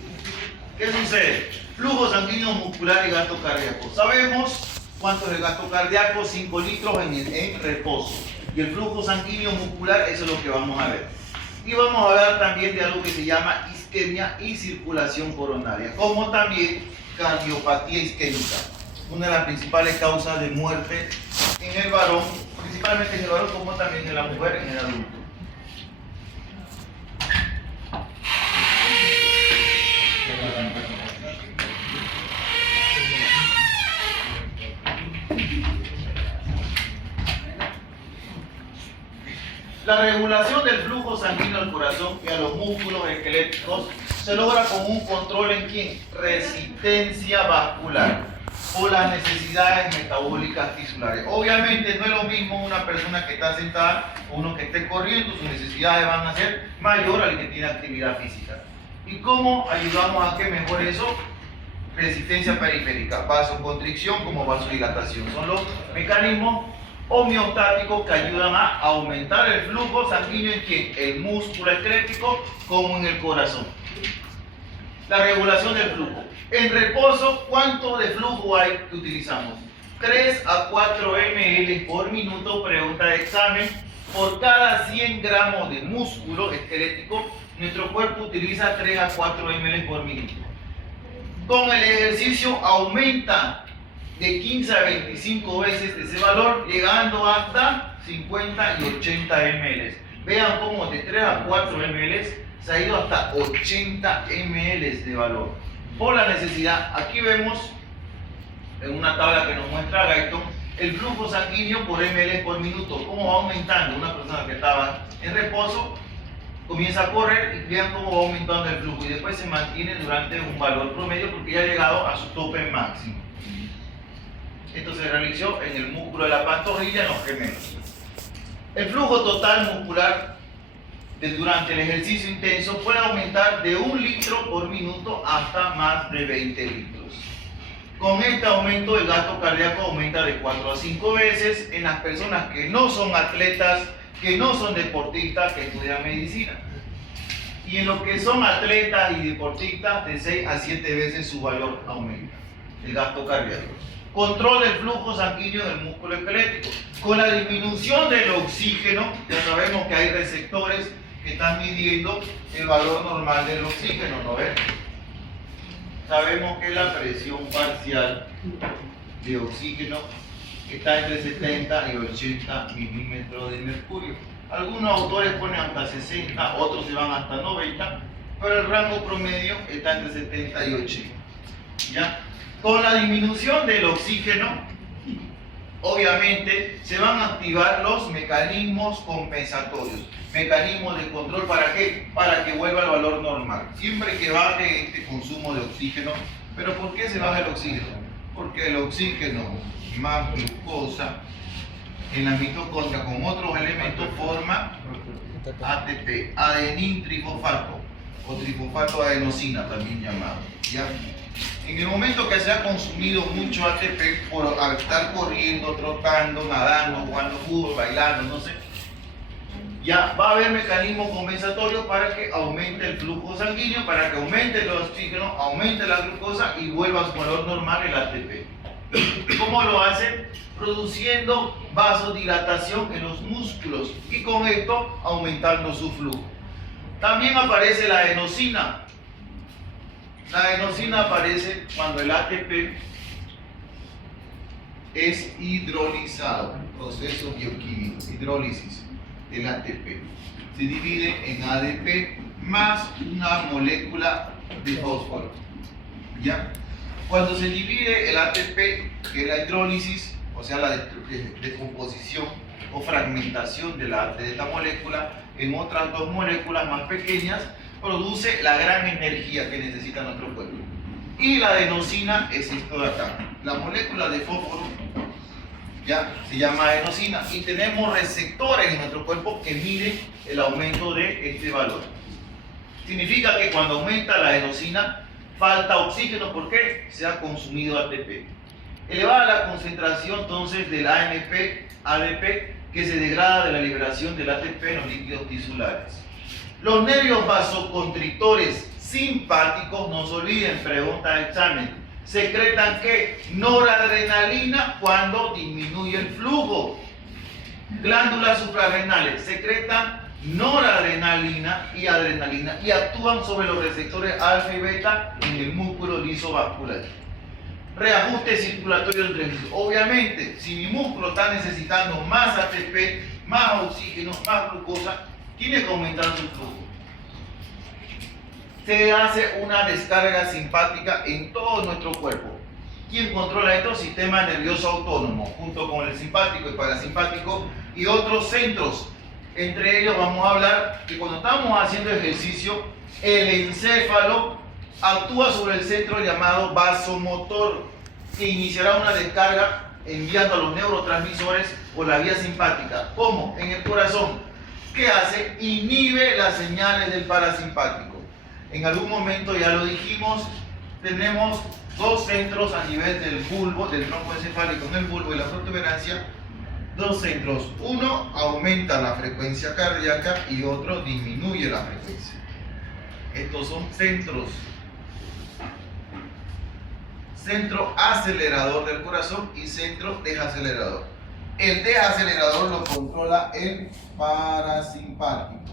¿Qué sucede? Flujo sanguíneo muscular y gasto cardíaco. Sabemos cuánto es el gasto cardíaco: 5 litros en reposo. Y el flujo sanguíneo muscular, eso es lo que vamos a ver. Y vamos a hablar también de algo que se llama isquemia y circulación coronaria, como también cardiopatía isquémica, una de las principales causas de muerte en el varón, principalmente en el varón, como también en la mujer, en el adulto. La regulación del flujo sanguíneo al corazón y a los músculos esqueléticos se logra con un control en ¿quién? Resistencia vascular o las necesidades metabólicas tisulares. Obviamente no es lo mismo una persona que está sentada o uno que esté corriendo, sus necesidades van a ser mayor al que tiene actividad física. ¿Y cómo ayudamos a que mejore eso? Resistencia periférica, vasoconstricción como vasodilatación. Son los mecanismos homeostáticos que ayudan a aumentar el flujo sanguíneo en ¿quién? El músculo esquelético como en el corazón. La regulación del flujo. En reposo, ¿cuánto de flujo hay que utilizamos? 3 a 4 ml por minuto, pregunta de examen. Por cada 100 gramos de músculo esquelético, nuestro cuerpo utiliza 3 a 4 ml por minuto. Con el ejercicio aumenta de 15 a 25 veces de ese valor, llegando hasta 50 y 80 ml. Vean cómo de 3 a 4 ml se ha ido hasta 80 ml de valor. Por la necesidad, aquí vemos en una tabla que nos muestra Guyton el flujo sanguíneo por ml por minuto, cómo va aumentando. Una persona que estaba en reposo comienza a correr y vean cómo va aumentando el flujo y después se mantiene durante un valor promedio porque ya ha llegado a su tope máximo. Esto se realizó en el músculo de la pantorrilla, en los gemelos. El flujo total muscular durante el ejercicio intenso puede aumentar de 1 litro por minuto hasta más de 20 litros. Con este aumento, el gasto cardíaco aumenta de 4 a 5 veces en las personas que no son atletas, que no son deportistas, que estudian medicina. Y en los que son atletas y deportistas, de 6 a 7 veces su valor aumenta, el gasto cardíaco. Control del flujo sanguíneo del músculo esquelético. Con la disminución del oxígeno, ya sabemos que hay receptores que están midiendo el valor normal del oxígeno, ¿no ven? Sabemos que la presión parcial de oxígeno está entre 70 y 80 milímetros de mercurio. Algunos autores ponen hasta 60, otros se van hasta 90, pero el rango promedio está entre 70 y 80. ¿Ya? Con la disminución del oxígeno, obviamente se van a activar los mecanismos compensatorios, mecanismos de control. ¿Para qué? Para que vuelva al valor normal. Siempre que baje este consumo de oxígeno. ¿Pero por qué se baja el oxígeno? Porque el oxígeno más glucosa en la mitocondria con otros elementos forma ATP, adenín trifosfato o trifosfato adenosina también llamado, ¿ya? En el momento que se ha consumido mucho ATP por estar corriendo, trotando, nadando, jugando fútbol, bailando, no sé, ya va a haber mecanismos compensatorios para que aumente el flujo sanguíneo, para que aumente el oxígeno, aumente la glucosa y vuelva a su valor normal el ATP. ¿Cómo lo hace? Produciendo vasodilatación en los músculos y con esto aumentando su flujo. También aparece la adenosina. La adenosina aparece cuando el ATP es hidrolizado, proceso bioquímico, hidrólisis del ATP. Se divide en ADP más una molécula de fósforo. ¿Ya? Cuando se divide el ATP, que es la hidrólisis, o sea, la descomposición o fragmentación de esta molécula en otras dos moléculas más pequeñas, produce la gran energía que necesita nuestro cuerpo. Y la adenosina es esto de acá. La molécula de fósforo ya se llama adenosina y tenemos receptores en nuestro cuerpo que miden el aumento de este valor. Significa que cuando aumenta la adenosina falta oxígeno porque se ha consumido ATP. Elevada la concentración entonces del ADP que se degrada de la liberación del ATP en los líquidos tisulares. Los nervios vasoconstrictores simpáticos, no se olviden, pregunta de examen, secretan ¿qué? Noradrenalina cuando disminuye el flujo. Glándulas suprarrenales secretan noradrenalina y adrenalina y actúan sobre los receptores alfa y beta en el músculo liso vascular. Reajuste circulatorio entre el. Obviamente, si mi músculo está necesitando más ATP, más oxígeno, más glucosa, tiene que aumentar su flujo. Se hace una descarga simpática en todo nuestro cuerpo. ¿Quién controla esto? Sistema nervioso autónomo, junto con el simpático y parasimpático y otros centros. Entre ellos vamos a hablar que cuando estamos haciendo ejercicio, el encéfalo actúa sobre el centro llamado vasomotor, que iniciará una descarga enviando a los neurotransmisores por la vía simpática. ¿Cómo? En el corazón. ¿Qué hace? Inhibe las señales del parasimpático. En algún momento ya lo dijimos, tenemos dos centros a nivel del bulbo, del tronco encefálico en el bulbo y la protuberancia. Dos centros. Uno aumenta la frecuencia cardíaca y otro disminuye la frecuencia. Estos son centros. Centro acelerador del corazón y centro desacelerador. El desacelerador lo controla el parasimpático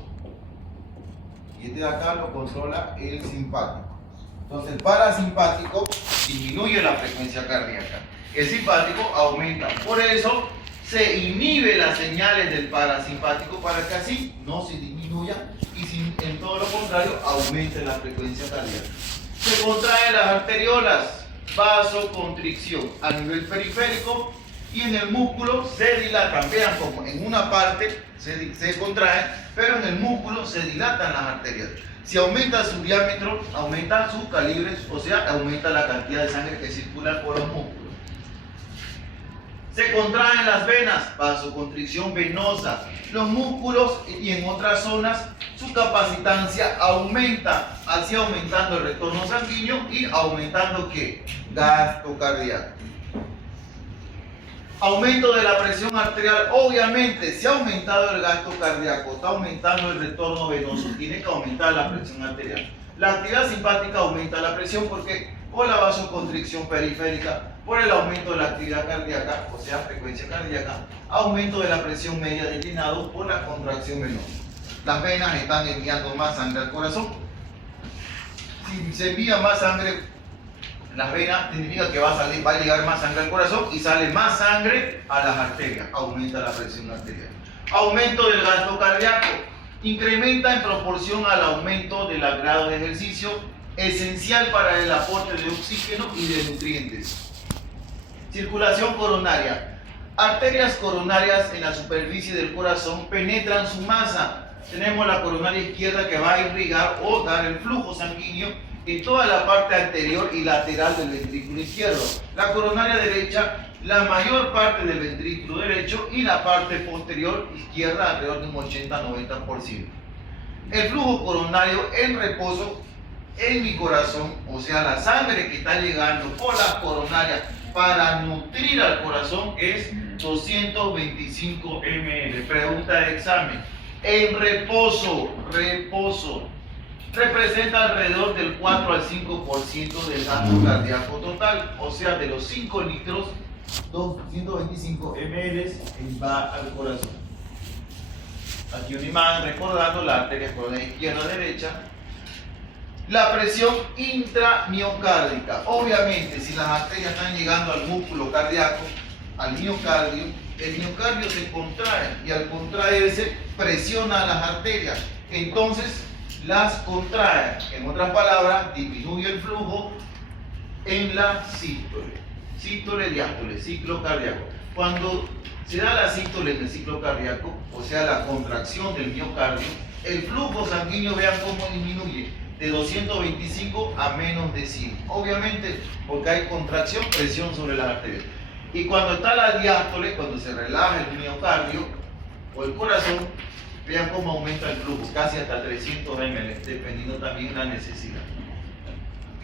y este de acá lo controla el simpático. Entonces el parasimpático disminuye la frecuencia cardíaca, el simpático aumenta. Por eso se inhibe las señales del parasimpático para que así no se disminuya y en todo lo contrario aumente la frecuencia cardíaca. Se contraen las arteriolas, vasoconstricción a nivel periférico y en el músculo se dilatan. Vean como en una parte se contraen, pero en el músculo se dilatan las arterias. Si aumenta su diámetro, aumentan sus calibres, o sea, aumenta la cantidad de sangre que circula por los músculos. Se contraen las venas, vasoconstricción venosa. Los músculos y en otras zonas su capacitancia aumenta, así aumentando el retorno sanguíneo y aumentando ¿qué? Gasto cardíaco. Aumento de la presión arterial. Obviamente, si ha aumentado el gasto cardíaco, está aumentando el retorno venoso, tiene que aumentar la presión arterial. La actividad simpática aumenta la presión porque por la vasoconstricción periférica, por el aumento de la actividad cardíaca, o sea, frecuencia cardíaca, aumento de la presión media del llenado por la contracción venosa. Las venas están enviando más sangre al corazón. Si se envía más sangre las venas, significa que va a llegar más sangre al corazón y sale más sangre a las arterias, aumenta la presión arterial. Aumento del gasto cardíaco, incrementa en proporción al aumento del grado de ejercicio, esencial para el aporte de oxígeno y de nutrientes. Circulación coronaria, Arterias coronarias en la superficie del corazón penetran su masa. Tenemos la coronaria izquierda que va a irrigar o dar el flujo sanguíneo en toda la parte anterior y lateral del ventrículo izquierdo. La coronaria derecha, la mayor parte del ventrículo derecho y la parte posterior izquierda alrededor de un 80-90%. El flujo coronario en reposo en mi corazón, o sea, la sangre que está llegando por la coronaria para nutrir al corazón es 225 ml. Pregunta de examen. En reposo, representa alrededor del 4 al 5% del gasto cardíaco total, o sea, de los 5 litros, 225 ml va al corazón. Aquí una imagen recordando la arteria coronaria izquierda-derecha. La presión intramiocárdica. Obviamente, si las arterias están llegando al músculo cardíaco, al miocardio, el miocardio se contrae y al contraerse presiona a las arterias. Entonces, las contrae. En otras palabras, disminuye el flujo en la sístole. Sístole, diástole, ciclo cardíaco. Cuando se da la sístole en el ciclo cardíaco, o sea, la contracción del miocardio, el flujo sanguíneo, vean cómo disminuye, de 225 a menos de 100. Obviamente, porque hay contracción, presión sobre las arterias. Y cuando está la diástole, cuando se relaja el miocardio o el corazón, vean cómo aumenta el flujo, casi hasta 300 ml, dependiendo también de la necesidad.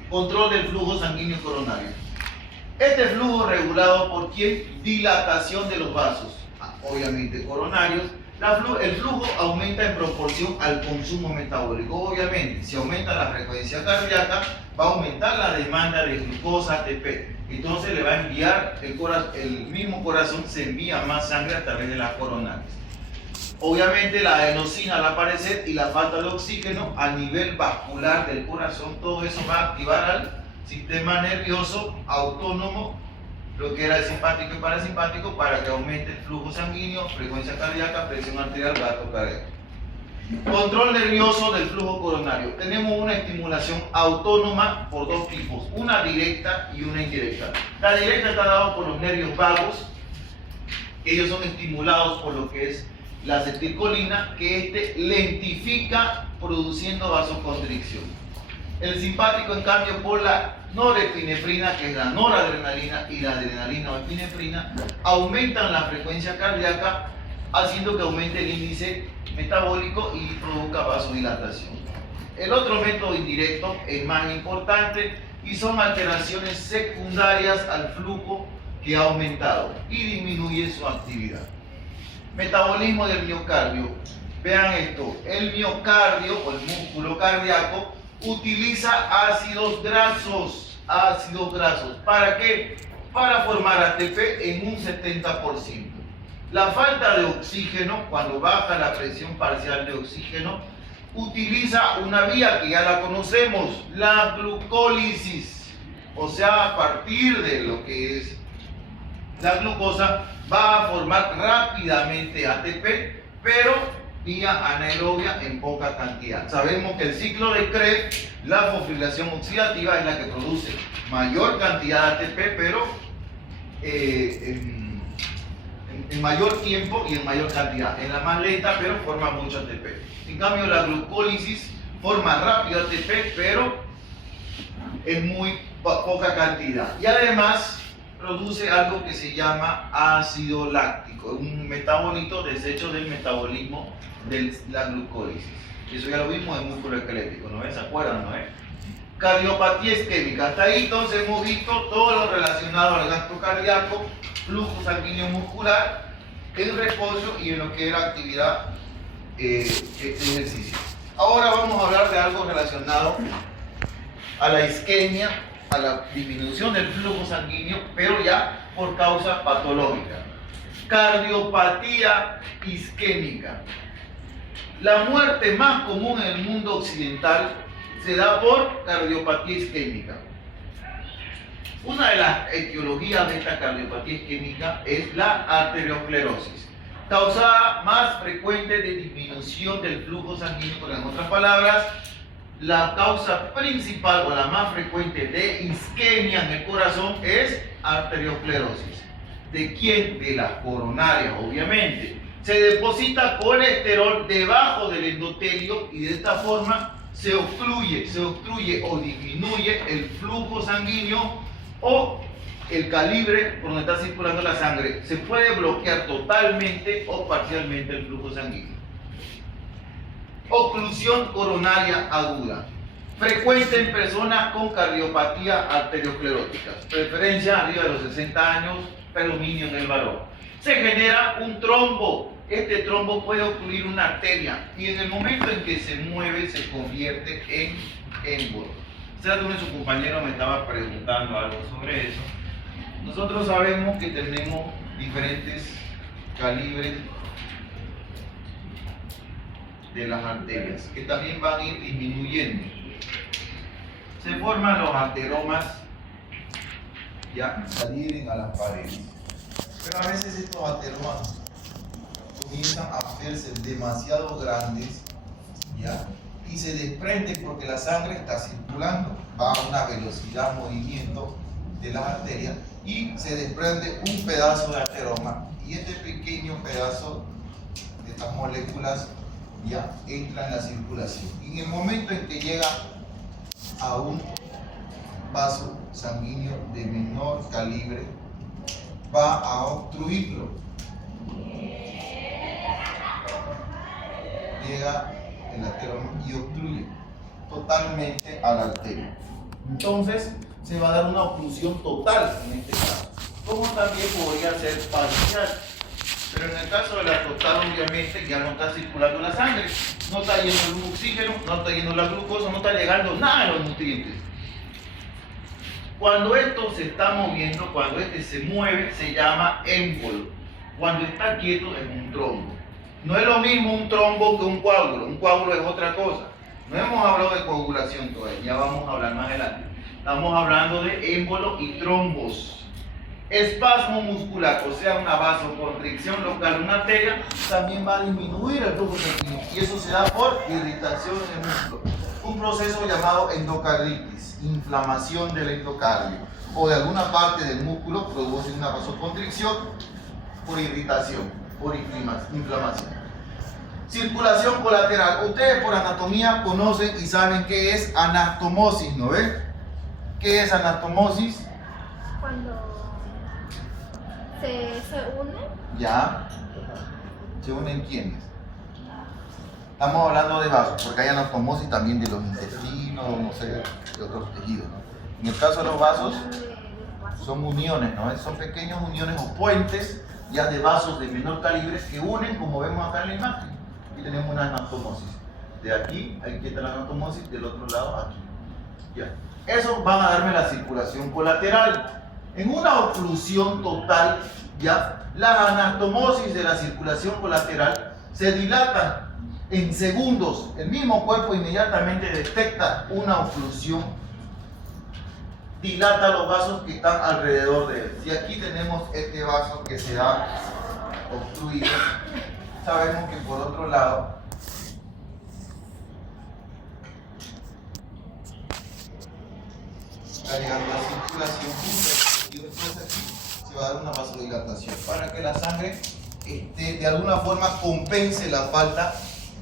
Control del flujo sanguíneo coronario. Este flujo regulado por ¿quién? Dilatación de los vasos, obviamente coronarios. El flujo aumenta en proporción al consumo metabólico. Obviamente, si aumenta la frecuencia cardíaca, va a aumentar la demanda de glucosa ATP. Entonces le va a enviar, el mismo corazón se envía más sangre a través de las coronarias. Obviamente la adenosina al aparecer y la falta de oxígeno a nivel vascular del corazón, todo eso va a activar al sistema nervioso autónomo, lo que era el simpático y parasimpático, para que aumente el flujo sanguíneo, frecuencia cardíaca, presión arterial, gasto cardíaco. Control nervioso del flujo coronario. Tenemos una estimulación autónoma por dos tipos, una directa y una indirecta. La directa está dada por los nervios vagos, que ellos son estimulados por lo que es la acetilcolina, que lentifica produciendo vasoconstricción. El simpático, en cambio, por la norepinefrina, que es la noradrenalina, y la adrenalina o epinefrina, aumentan la frecuencia cardíaca, haciendo que aumente el índice metabólico y produzca vasodilatación. El otro método indirecto es más importante y son alteraciones secundarias al flujo que ha aumentado y disminuye su actividad. Metabolismo del miocardio. Vean esto, el miocardio o el músculo cardíaco utiliza ácidos grasos. ¿Para qué? Para formar ATP en un 70%. La falta de oxígeno, cuando baja la presión parcial de oxígeno, utiliza una vía que ya la conocemos, la glucólisis. O sea, a partir de lo que es la glucosa, va a formar rápidamente ATP, pero vía anaerobia en poca cantidad. Sabemos que el ciclo de Krebs, la fosforilación oxidativa, es la que produce mayor cantidad de ATP, pero en mayor tiempo y en mayor cantidad. Es la más lenta, pero forma mucho ATP. En cambio, la glucólisis forma rápido ATP, pero en muy poca cantidad. Y además produce algo que se llama ácido láctico, un metabolito desecho del metabolismo de la glucólisis. Eso ya lo vimos en músculo esquelético, ¿no? ¿Se acuerdan, no? Cardiopatía isquémica. Hasta ahí entonces hemos visto todo lo relacionado al gasto cardíaco, flujo sanguíneo muscular, en reposo y en lo que era actividad de ejercicio. Ahora vamos a hablar de algo relacionado a la isquemia, a la disminución del flujo sanguíneo, pero ya por causa patológica. Cardiopatía isquémica. La muerte más común en el mundo occidental se da por cardiopatía isquémica. Una de las etiologías de esta cardiopatía isquémica es la arteriosclerosis, causada más frecuente de disminución del flujo sanguíneo. En otras palabras, la causa principal o la más frecuente de isquemia en el corazón es arteriosclerosis. ¿De quién? De las coronarias, obviamente. Se deposita colesterol debajo del endotelio y de esta forma se obstruye o disminuye el flujo sanguíneo o el calibre por donde está circulando la sangre. Se puede bloquear totalmente o parcialmente el flujo sanguíneo. Oclusión coronaria aguda. Frecuente en personas con cardiopatía arteriosclerótica. Preferencia arriba de los 60 años, predominio en el varón. Se genera un trombo. Este trombo puede ocluir una arteria y en el momento en que se mueve se convierte en émbolo. Uno de sus compañeros me estaba preguntando algo sobre eso. Nosotros sabemos que tenemos diferentes calibres de las arterias que también van a ir disminuyendo. Se forman los ateromas, ya adhieren a las paredes, pero a veces estos ateromas comienzan a hacerse demasiado grandes, ya, y se desprenden porque la sangre está circulando, va a una velocidad movimiento de las arterias y se desprende un pedazo de ateroma y este pequeño pedazo de estas moléculas ya entra en la circulación y en el momento en que llega a un vaso sanguíneo de menor calibre va a obstruirlo, llega el ateroma y obstruye totalmente a la arteria. Entonces se va a dar una oclusión total en este caso, como también podría ser parcial. Pero en el caso de la total, obviamente, ya no está circulando la sangre, no está yendo el oxígeno, no está yendo la glucosa, no está llegando nada de los nutrientes. Cuando esto se está moviendo, cuando este se mueve, se llama émbolo. Cuando está quieto es un trombo. No es lo mismo un trombo que un coágulo es otra cosa. No hemos hablado de coagulación todavía, ya vamos a hablar más adelante. Estamos hablando de émbolo y trombos. Espasmo muscular, o sea, una vasoconstricción local de una arteria, también va a disminuir el flujo sanguíneo y eso se da por irritación en el músculo. Un proceso llamado endocarditis, inflamación del endocardio o de alguna parte del músculo produce una vasoconstricción por irritación, por inflamación. Circulación colateral. Ustedes por anatomía conocen y saben qué es anastomosis, ¿no ven? ¿Qué es anastomosis? Cuando se unen. Ya. ¿Se unen quiénes? Estamos hablando de vasos, porque hay anastomosis también de los intestinos, no sé, de otros tejidos, ¿no? En el caso de los vasos, son uniones, ¿no? Son pequeñas uniones o puentes ya de vasos de menor calibre que unen, como vemos acá en la imagen. Aquí tenemos una anastomosis. De aquí está la anastomosis, del otro lado aquí. Ya. Eso van a darme la circulación colateral. En una oclusión total, ya, la anastomosis de la circulación colateral se dilata en segundos. El mismo cuerpo inmediatamente detecta una oclusión, dilata los vasos que están alrededor de él. Si aquí tenemos este vaso que se ha obstruido, sabemos que por otro lado está llegando la circulación justa y después aquí se va a dar una vasodilatación para que la sangre de alguna forma compense la falta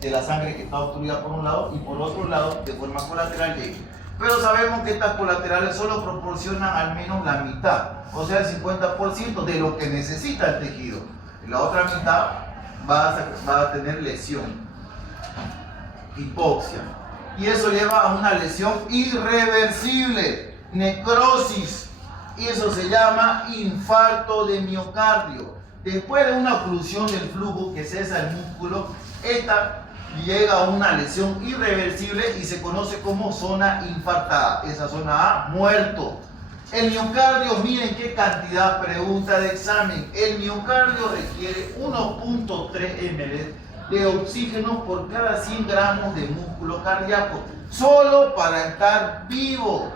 de la sangre que está obstruida por un lado y por otro lado de forma colateral llegue. Pero sabemos que estas colaterales solo proporcionan al menos la mitad, o sea el 50% de lo que necesita el tejido. Y la otra mitad va a tener lesión, hipoxia. Y eso lleva a una lesión irreversible, necrosis. Y eso se llama infarto de miocardio. Después de una oclusión del flujo que cesa el músculo, esta llega a una lesión irreversible y se conoce como zona infartada. Esa zona A, muerto. El miocardio, miren qué cantidad, pregunta de examen. El miocardio requiere 1.3 ml de oxígeno por cada 100 gramos de músculo cardíaco, solo para estar vivo.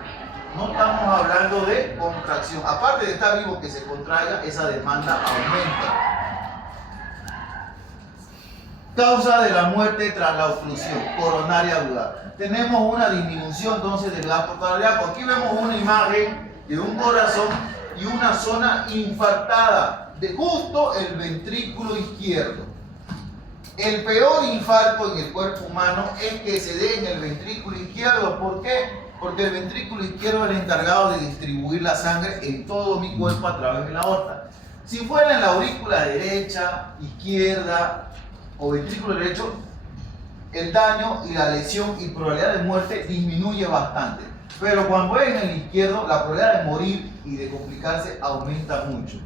No estamos hablando de contracción. Aparte de estar vivo, que se contraiga, esa demanda aumenta. Causa de la muerte tras la oclusión coronaria aguda. Tenemos una disminución entonces del gasto cardíaco. Aquí vemos una imagen de un corazón y una zona infartada de justo el ventrículo izquierdo. El peor infarto en el cuerpo humano es que se dé en el ventrículo izquierdo. ¿Por qué? Porque el ventrículo izquierdo es el encargado de distribuir la sangre en todo mi cuerpo a través de la aorta. Si fuera en la aurícula derecha, izquierda o ventrículo derecho, el daño y la lesión y probabilidad de muerte disminuye bastante. Pero cuando es en el izquierdo, la probabilidad de morir y de complicarse aumenta mucho.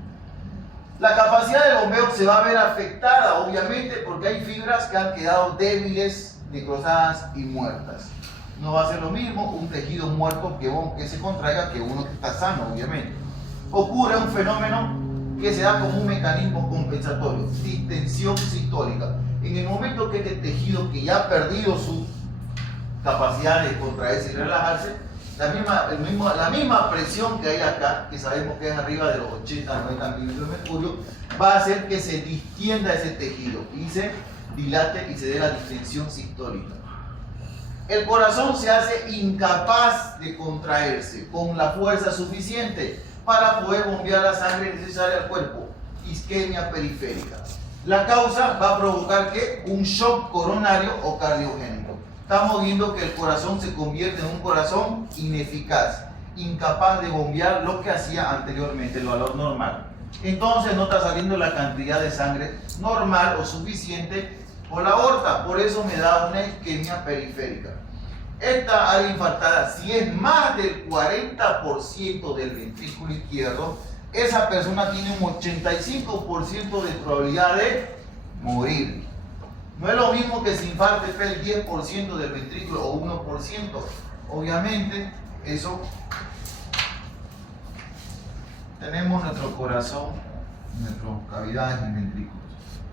La capacidad de bombeo se va a ver afectada, obviamente, porque hay fibras que han quedado débiles, necrosadas y muertas. No va a ser lo mismo un tejido muerto que se contraiga que uno que está sano, obviamente. Ocurre un fenómeno que se da como un mecanismo compensatorio, distensión sistólica. En el momento que este tejido que ya ha perdido su capacidad de contraerse y relajarse, la misma presión que hay acá, que sabemos que es arriba de los 80-90 milímetros de mercurio, va a hacer que se distienda ese tejido y se dilate y se dé la distensión sistólica. El corazón se hace incapaz de contraerse con la fuerza suficiente para poder bombear la sangre necesaria al cuerpo, isquemia periférica. La causa va a provocar ¿qué? Un shock coronario o cardiogénico. Estamos viendo que el corazón se convierte en un corazón ineficaz, incapaz de bombear lo que hacía anteriormente, el valor normal. Entonces no está saliendo la cantidad de sangre normal o suficiente por la aorta, por eso me da una isquemia periférica. Esta área infartada, si es más del 40% del ventrículo izquierdo, esa persona tiene un 85% de probabilidad de morir. No es lo mismo que se infarte el 10% del ventrículo o 1%. Obviamente, eso tenemos nuestro corazón, nuestras cavidades en ventrículos.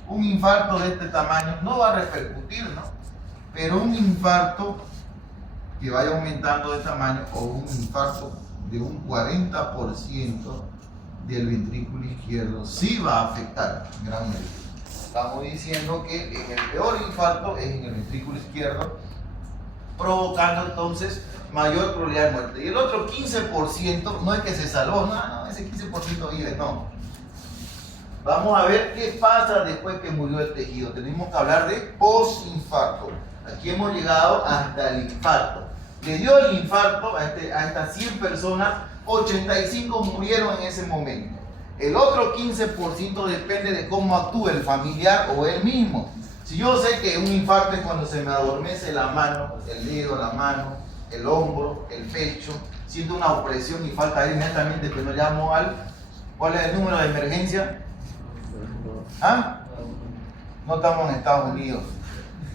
Un infarto de este tamaño no va a repercutir, ¿no? Pero un infarto que vaya aumentando de tamaño o un infarto de un 40% del ventrículo izquierdo sí va a afectar en gran medida. Estamos diciendo que el peor infarto es en el ventrículo izquierdo, provocando entonces mayor probabilidad de muerte. Y el otro 15% no es que se salvó, no, ese 15% vive, no. Vamos a ver qué pasa después que murió el tejido. Tenemos que hablar de posinfarto. Aquí hemos llegado hasta el infarto. Le dio el infarto a estas 100 personas, 85 murieron en ese momento. El otro 15% depende de cómo actúe el familiar o él mismo. Si yo sé que un infarto es cuando se me adormece la mano, el dedo, la mano, el hombro, el pecho, siento una opresión y falta aire inmediatamente, pero no llamo al... ¿Cuál es el número de emergencia? ¿Ah? No estamos en Estados Unidos.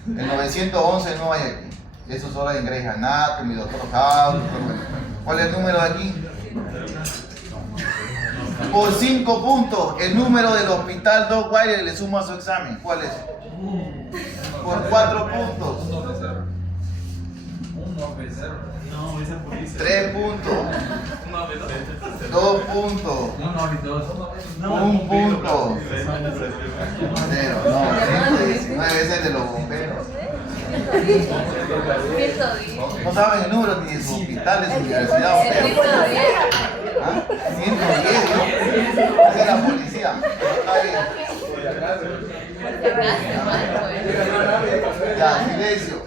El 911 no hay aquí. Eso solo hay en Grey's Anatomy, Doctor House. ¿Cuál es el número de aquí? Por 5 puntos, el número del hospital Doc Wilder le sumo a su examen. ¿Cuál es? Por 4 puntos. 3 puntos. 2 puntos. 1 punto. 0. No, 119 es el de los bomberos. No saben el número ni de su hospital, de su universidad. 110, ¿no? Es la policía. Está bien. Ya, silencio.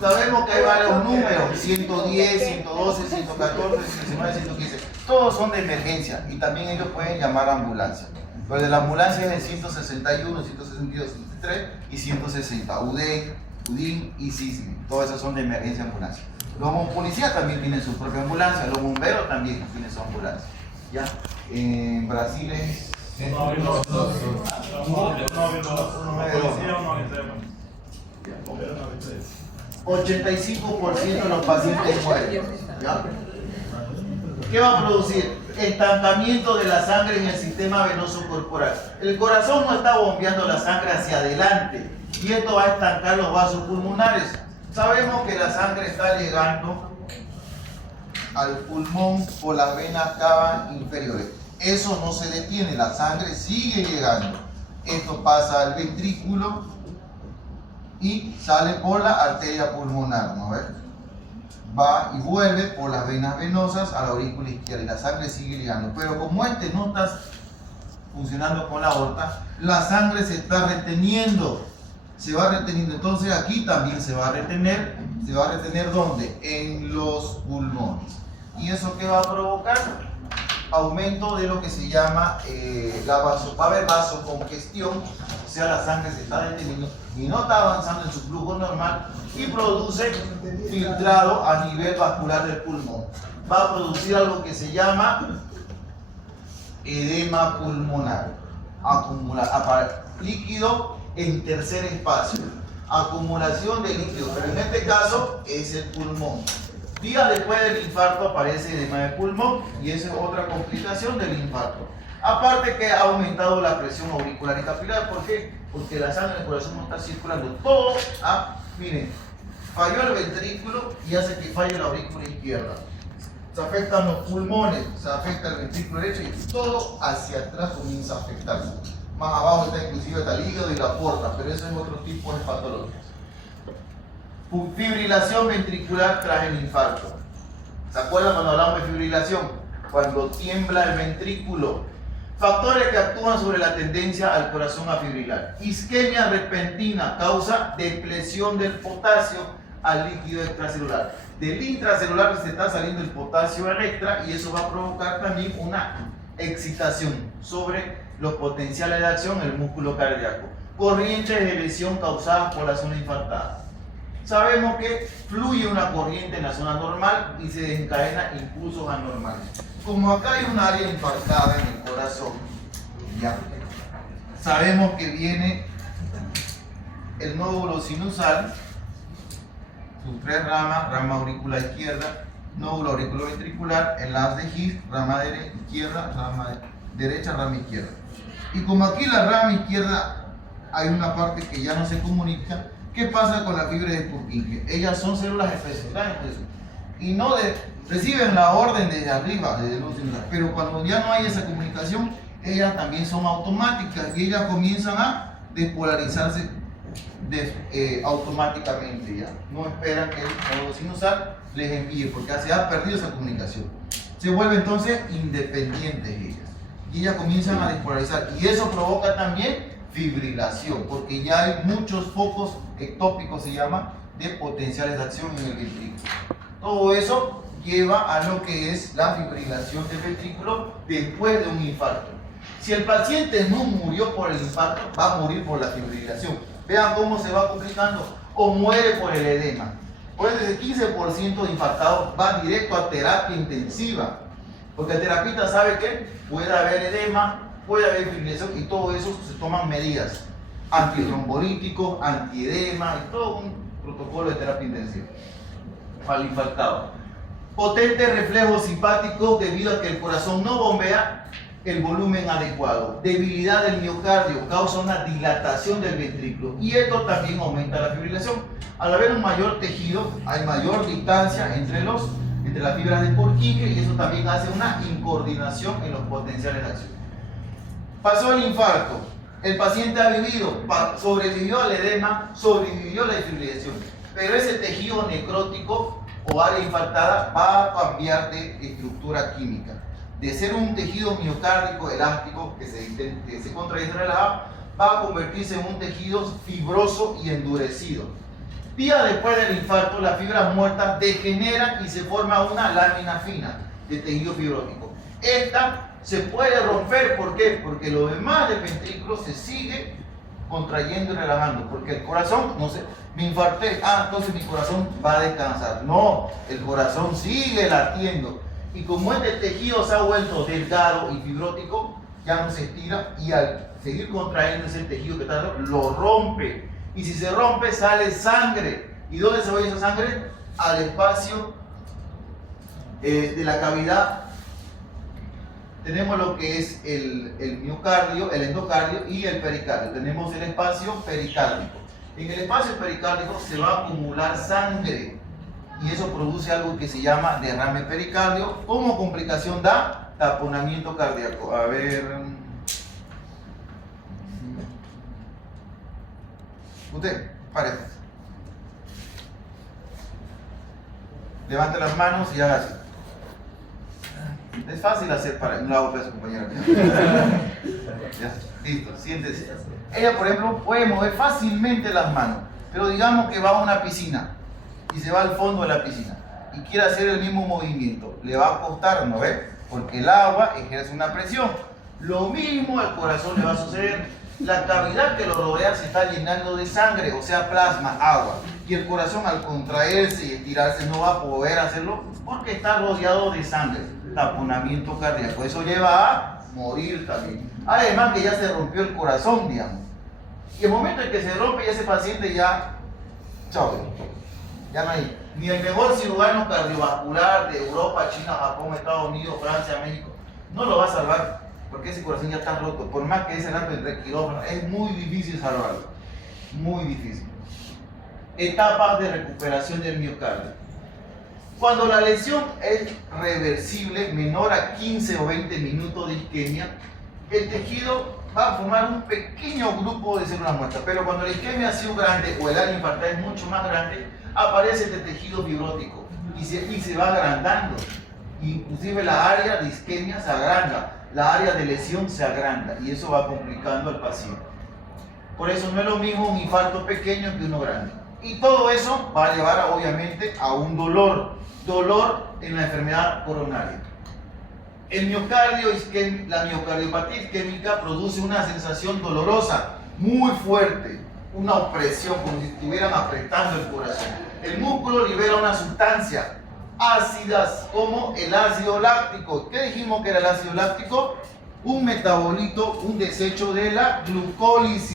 Sabemos que hay varios números, 110, 112, 114, 119, 115. Todos son de emergencia y también ellos pueden llamar a ambulancia. Pero de la ambulancia es el 161, 162, 163 y 160. UDIN y SISMI. Todas esas son de emergencia ambulancia. Los policías también tienen su propia ambulancia, los bomberos también tienen su ambulancia. ¿Ya? En Brasil es... 85% de los pacientes mueren. ¿Ya? ¿Qué va a producir? Estancamiento de la sangre en el sistema venoso corporal. El corazón no está bombeando la sangre hacia adelante y esto va a estancar los vasos pulmonares. Sabemos que la sangre está llegando al pulmón por las venas cavas inferiores. Eso no se detiene, la sangre sigue llegando. Esto pasa al ventrículo y sale por la arteria pulmonar, ¿no ves? va y vuelve por las venas venosas a la aurícula izquierda y la sangre sigue llegando. Pero como este no está funcionando con la aorta, la sangre se está reteniendo, se va reteniendo. Entonces aquí también se va a retener ¿dónde? En los pulmones. ¿Y eso qué va a provocar? Aumento de lo que se llama va a haber vasocongestión, o sea, la sangre se está deteniendo y no está avanzando en su flujo normal y produce filtrado a nivel vascular del pulmón. Va a producir algo que se llama edema pulmonar, líquido en tercer espacio, acumulación de líquido, pero en este caso es el pulmón. Días después del infarto aparece edema de pulmón y esa es otra complicación del infarto. Aparte que ha aumentado la presión auricular y capilar. ¿Por qué? Porque la sangre del corazón no está circulando. Todo, miren, falló el ventrículo y hace que falle la aurícula izquierda. Se afectan los pulmones, se afecta el ventrículo derecho y todo hacia atrás comienza a afectarse. Más abajo está inclusive el hígado y la aorta, pero eso es otro tipo de patología. Fibrilación ventricular tras el infarto. ¿Se acuerdan cuando hablamos de fibrilación? Cuando tiembla el ventrículo. Factores que actúan sobre la tendencia al corazón a fibrilar. Isquemia repentina causa depresión del potasio al líquido extracelular. Del intracelular se está saliendo el potasio al extra y eso va a provocar también una excitación sobre los potenciales de acción en el músculo cardíaco. Corrientes de lesión causadas por la zona infartada. Sabemos que fluye una corriente en la zona normal y se desencadena impulsos anormales. Como acá hay un área infartada en el corazón, ya sabemos que viene el nódulo sinusal, sus tres ramas, rama auricular izquierda, nódulo auriculoventricular, el haz de His, rama izquierda, rama derecha, rama izquierda. Y como aquí la rama izquierda hay una parte que ya no se comunica, ¿qué pasa con las fibras de Purkinje? Ellas son células especiales y no reciben la orden desde arriba, desde los sinusal, pero cuando ya no hay esa comunicación, ellas también son automáticas y ellas comienzan a despolarizarse automáticamente, ya no esperan que el nódulo sinusal les envíe porque se ha perdido esa comunicación. Se vuelven entonces independientes ellas y ellas comienzan a despolarizar y eso provoca también fibrilación, porque ya hay muchos focos ectópicos, se llama, de potenciales de acción en el ventrículo. Todo eso lleva a lo que es la fibrilación del ventrículo después de un infarto. Si el paciente no murió por el infarto, va a morir por la fibrilación. Vean cómo se va complicando, o muere por el edema. Pues el 15% de infartados van directo a terapia intensiva, porque el terapista sabe que puede haber edema, puede haber fibrilación y todo eso se toman medidas antitrombolíticos, antiedema y todo un protocolo de terapia intensiva para el infartado. Potente reflejo simpático debido a que el corazón no bombea el volumen adecuado. Debilidad del miocardio causa una dilatación del ventrículo y esto también aumenta la fibrilación. Al haber un mayor tejido hay mayor distancia entre las fibras de Purkinje y eso también hace una incoordinación en los potenciales de acción. Pasó el infarto, el paciente ha vivido, sobrevivió al edema, sobrevivió a la fibrilación, pero ese tejido necrótico o área infartada va a cambiar de estructura química. De ser un tejido miocárdico elástico que se contrae y se relaja, va a convertirse en un tejido fibroso y endurecido. Días después del infarto, las fibras muertas degeneran y se forma una lámina fina de tejido fibrótico. Esta se puede romper, ¿por qué? Porque lo demás del ventrículo se sigue contrayendo y relajando, porque el corazón, no sé, me infarté, entonces mi corazón va a descansar. No, el corazón sigue latiendo. Y como este tejido se ha vuelto delgado y fibrótico, ya no se estira y al seguir contrayendo ese tejido que está lo rompe. Y si se rompe, sale sangre. ¿Y dónde se va esa sangre? Al espacio de la cavidad. Tenemos lo que es el miocardio, el endocardio y el pericardio. Tenemos el espacio pericárdico. En el espacio pericárdico se va a acumular sangre y eso produce algo que se llama derrame pericardio. Como complicación da taponamiento cardíaco. A ver. Usted, párese. Levante las manos y haga así. Es fácil hacer para un lado para su compañera. Ya, listo, siéntese. Ella, por ejemplo, puede mover fácilmente las manos, pero digamos que va a una piscina y se va al fondo de la piscina y quiere hacer el mismo movimiento. Le va a costar, ¿no ve? Porque el agua ejerce una presión. Lo mismo al corazón le va a suceder. La cavidad que lo rodea se está llenando de sangre, o sea, plasma, agua. Y el corazón, al contraerse y estirarse, no va a poder hacerlo porque está rodeado de sangre. Taponamiento cardíaco. Eso lleva a morir también. Además que ya se rompió el corazón, digamos. Y el momento en que se rompe, ya ese paciente ya, chao, ya no hay. Ni el mejor cirujano cardiovascular de Europa, China, Japón, Estados Unidos, Francia, México, no lo va a salvar, porque ese corazón ya está roto. Por más que ese rato entre quirófano, es muy difícil salvarlo. Muy difícil. Etapas de recuperación del miocardio. Cuando la lesión es reversible, menor a 15 o 20 minutos de isquemia, el tejido va a formar un pequeño grupo de células muertas. Pero cuando la isquemia ha sido grande o el área infartada es mucho más grande, aparece este tejido fibrótico y se va agrandando. Inclusive la área de isquemia se agranda, la área de lesión se agranda y eso va complicando al paciente. Por eso no es lo mismo un infarto pequeño que uno grande. Y todo eso va a llevar obviamente a un dolor en la enfermedad coronaria. El miocardio la miocardiopatía isquémica produce una sensación dolorosa muy fuerte, una opresión, como si estuvieran apretando el corazón. El músculo libera una sustancia ácidas como el ácido láctico. ¿Qué dijimos que era el ácido láctico? Un metabolito, un desecho de la glucólisis.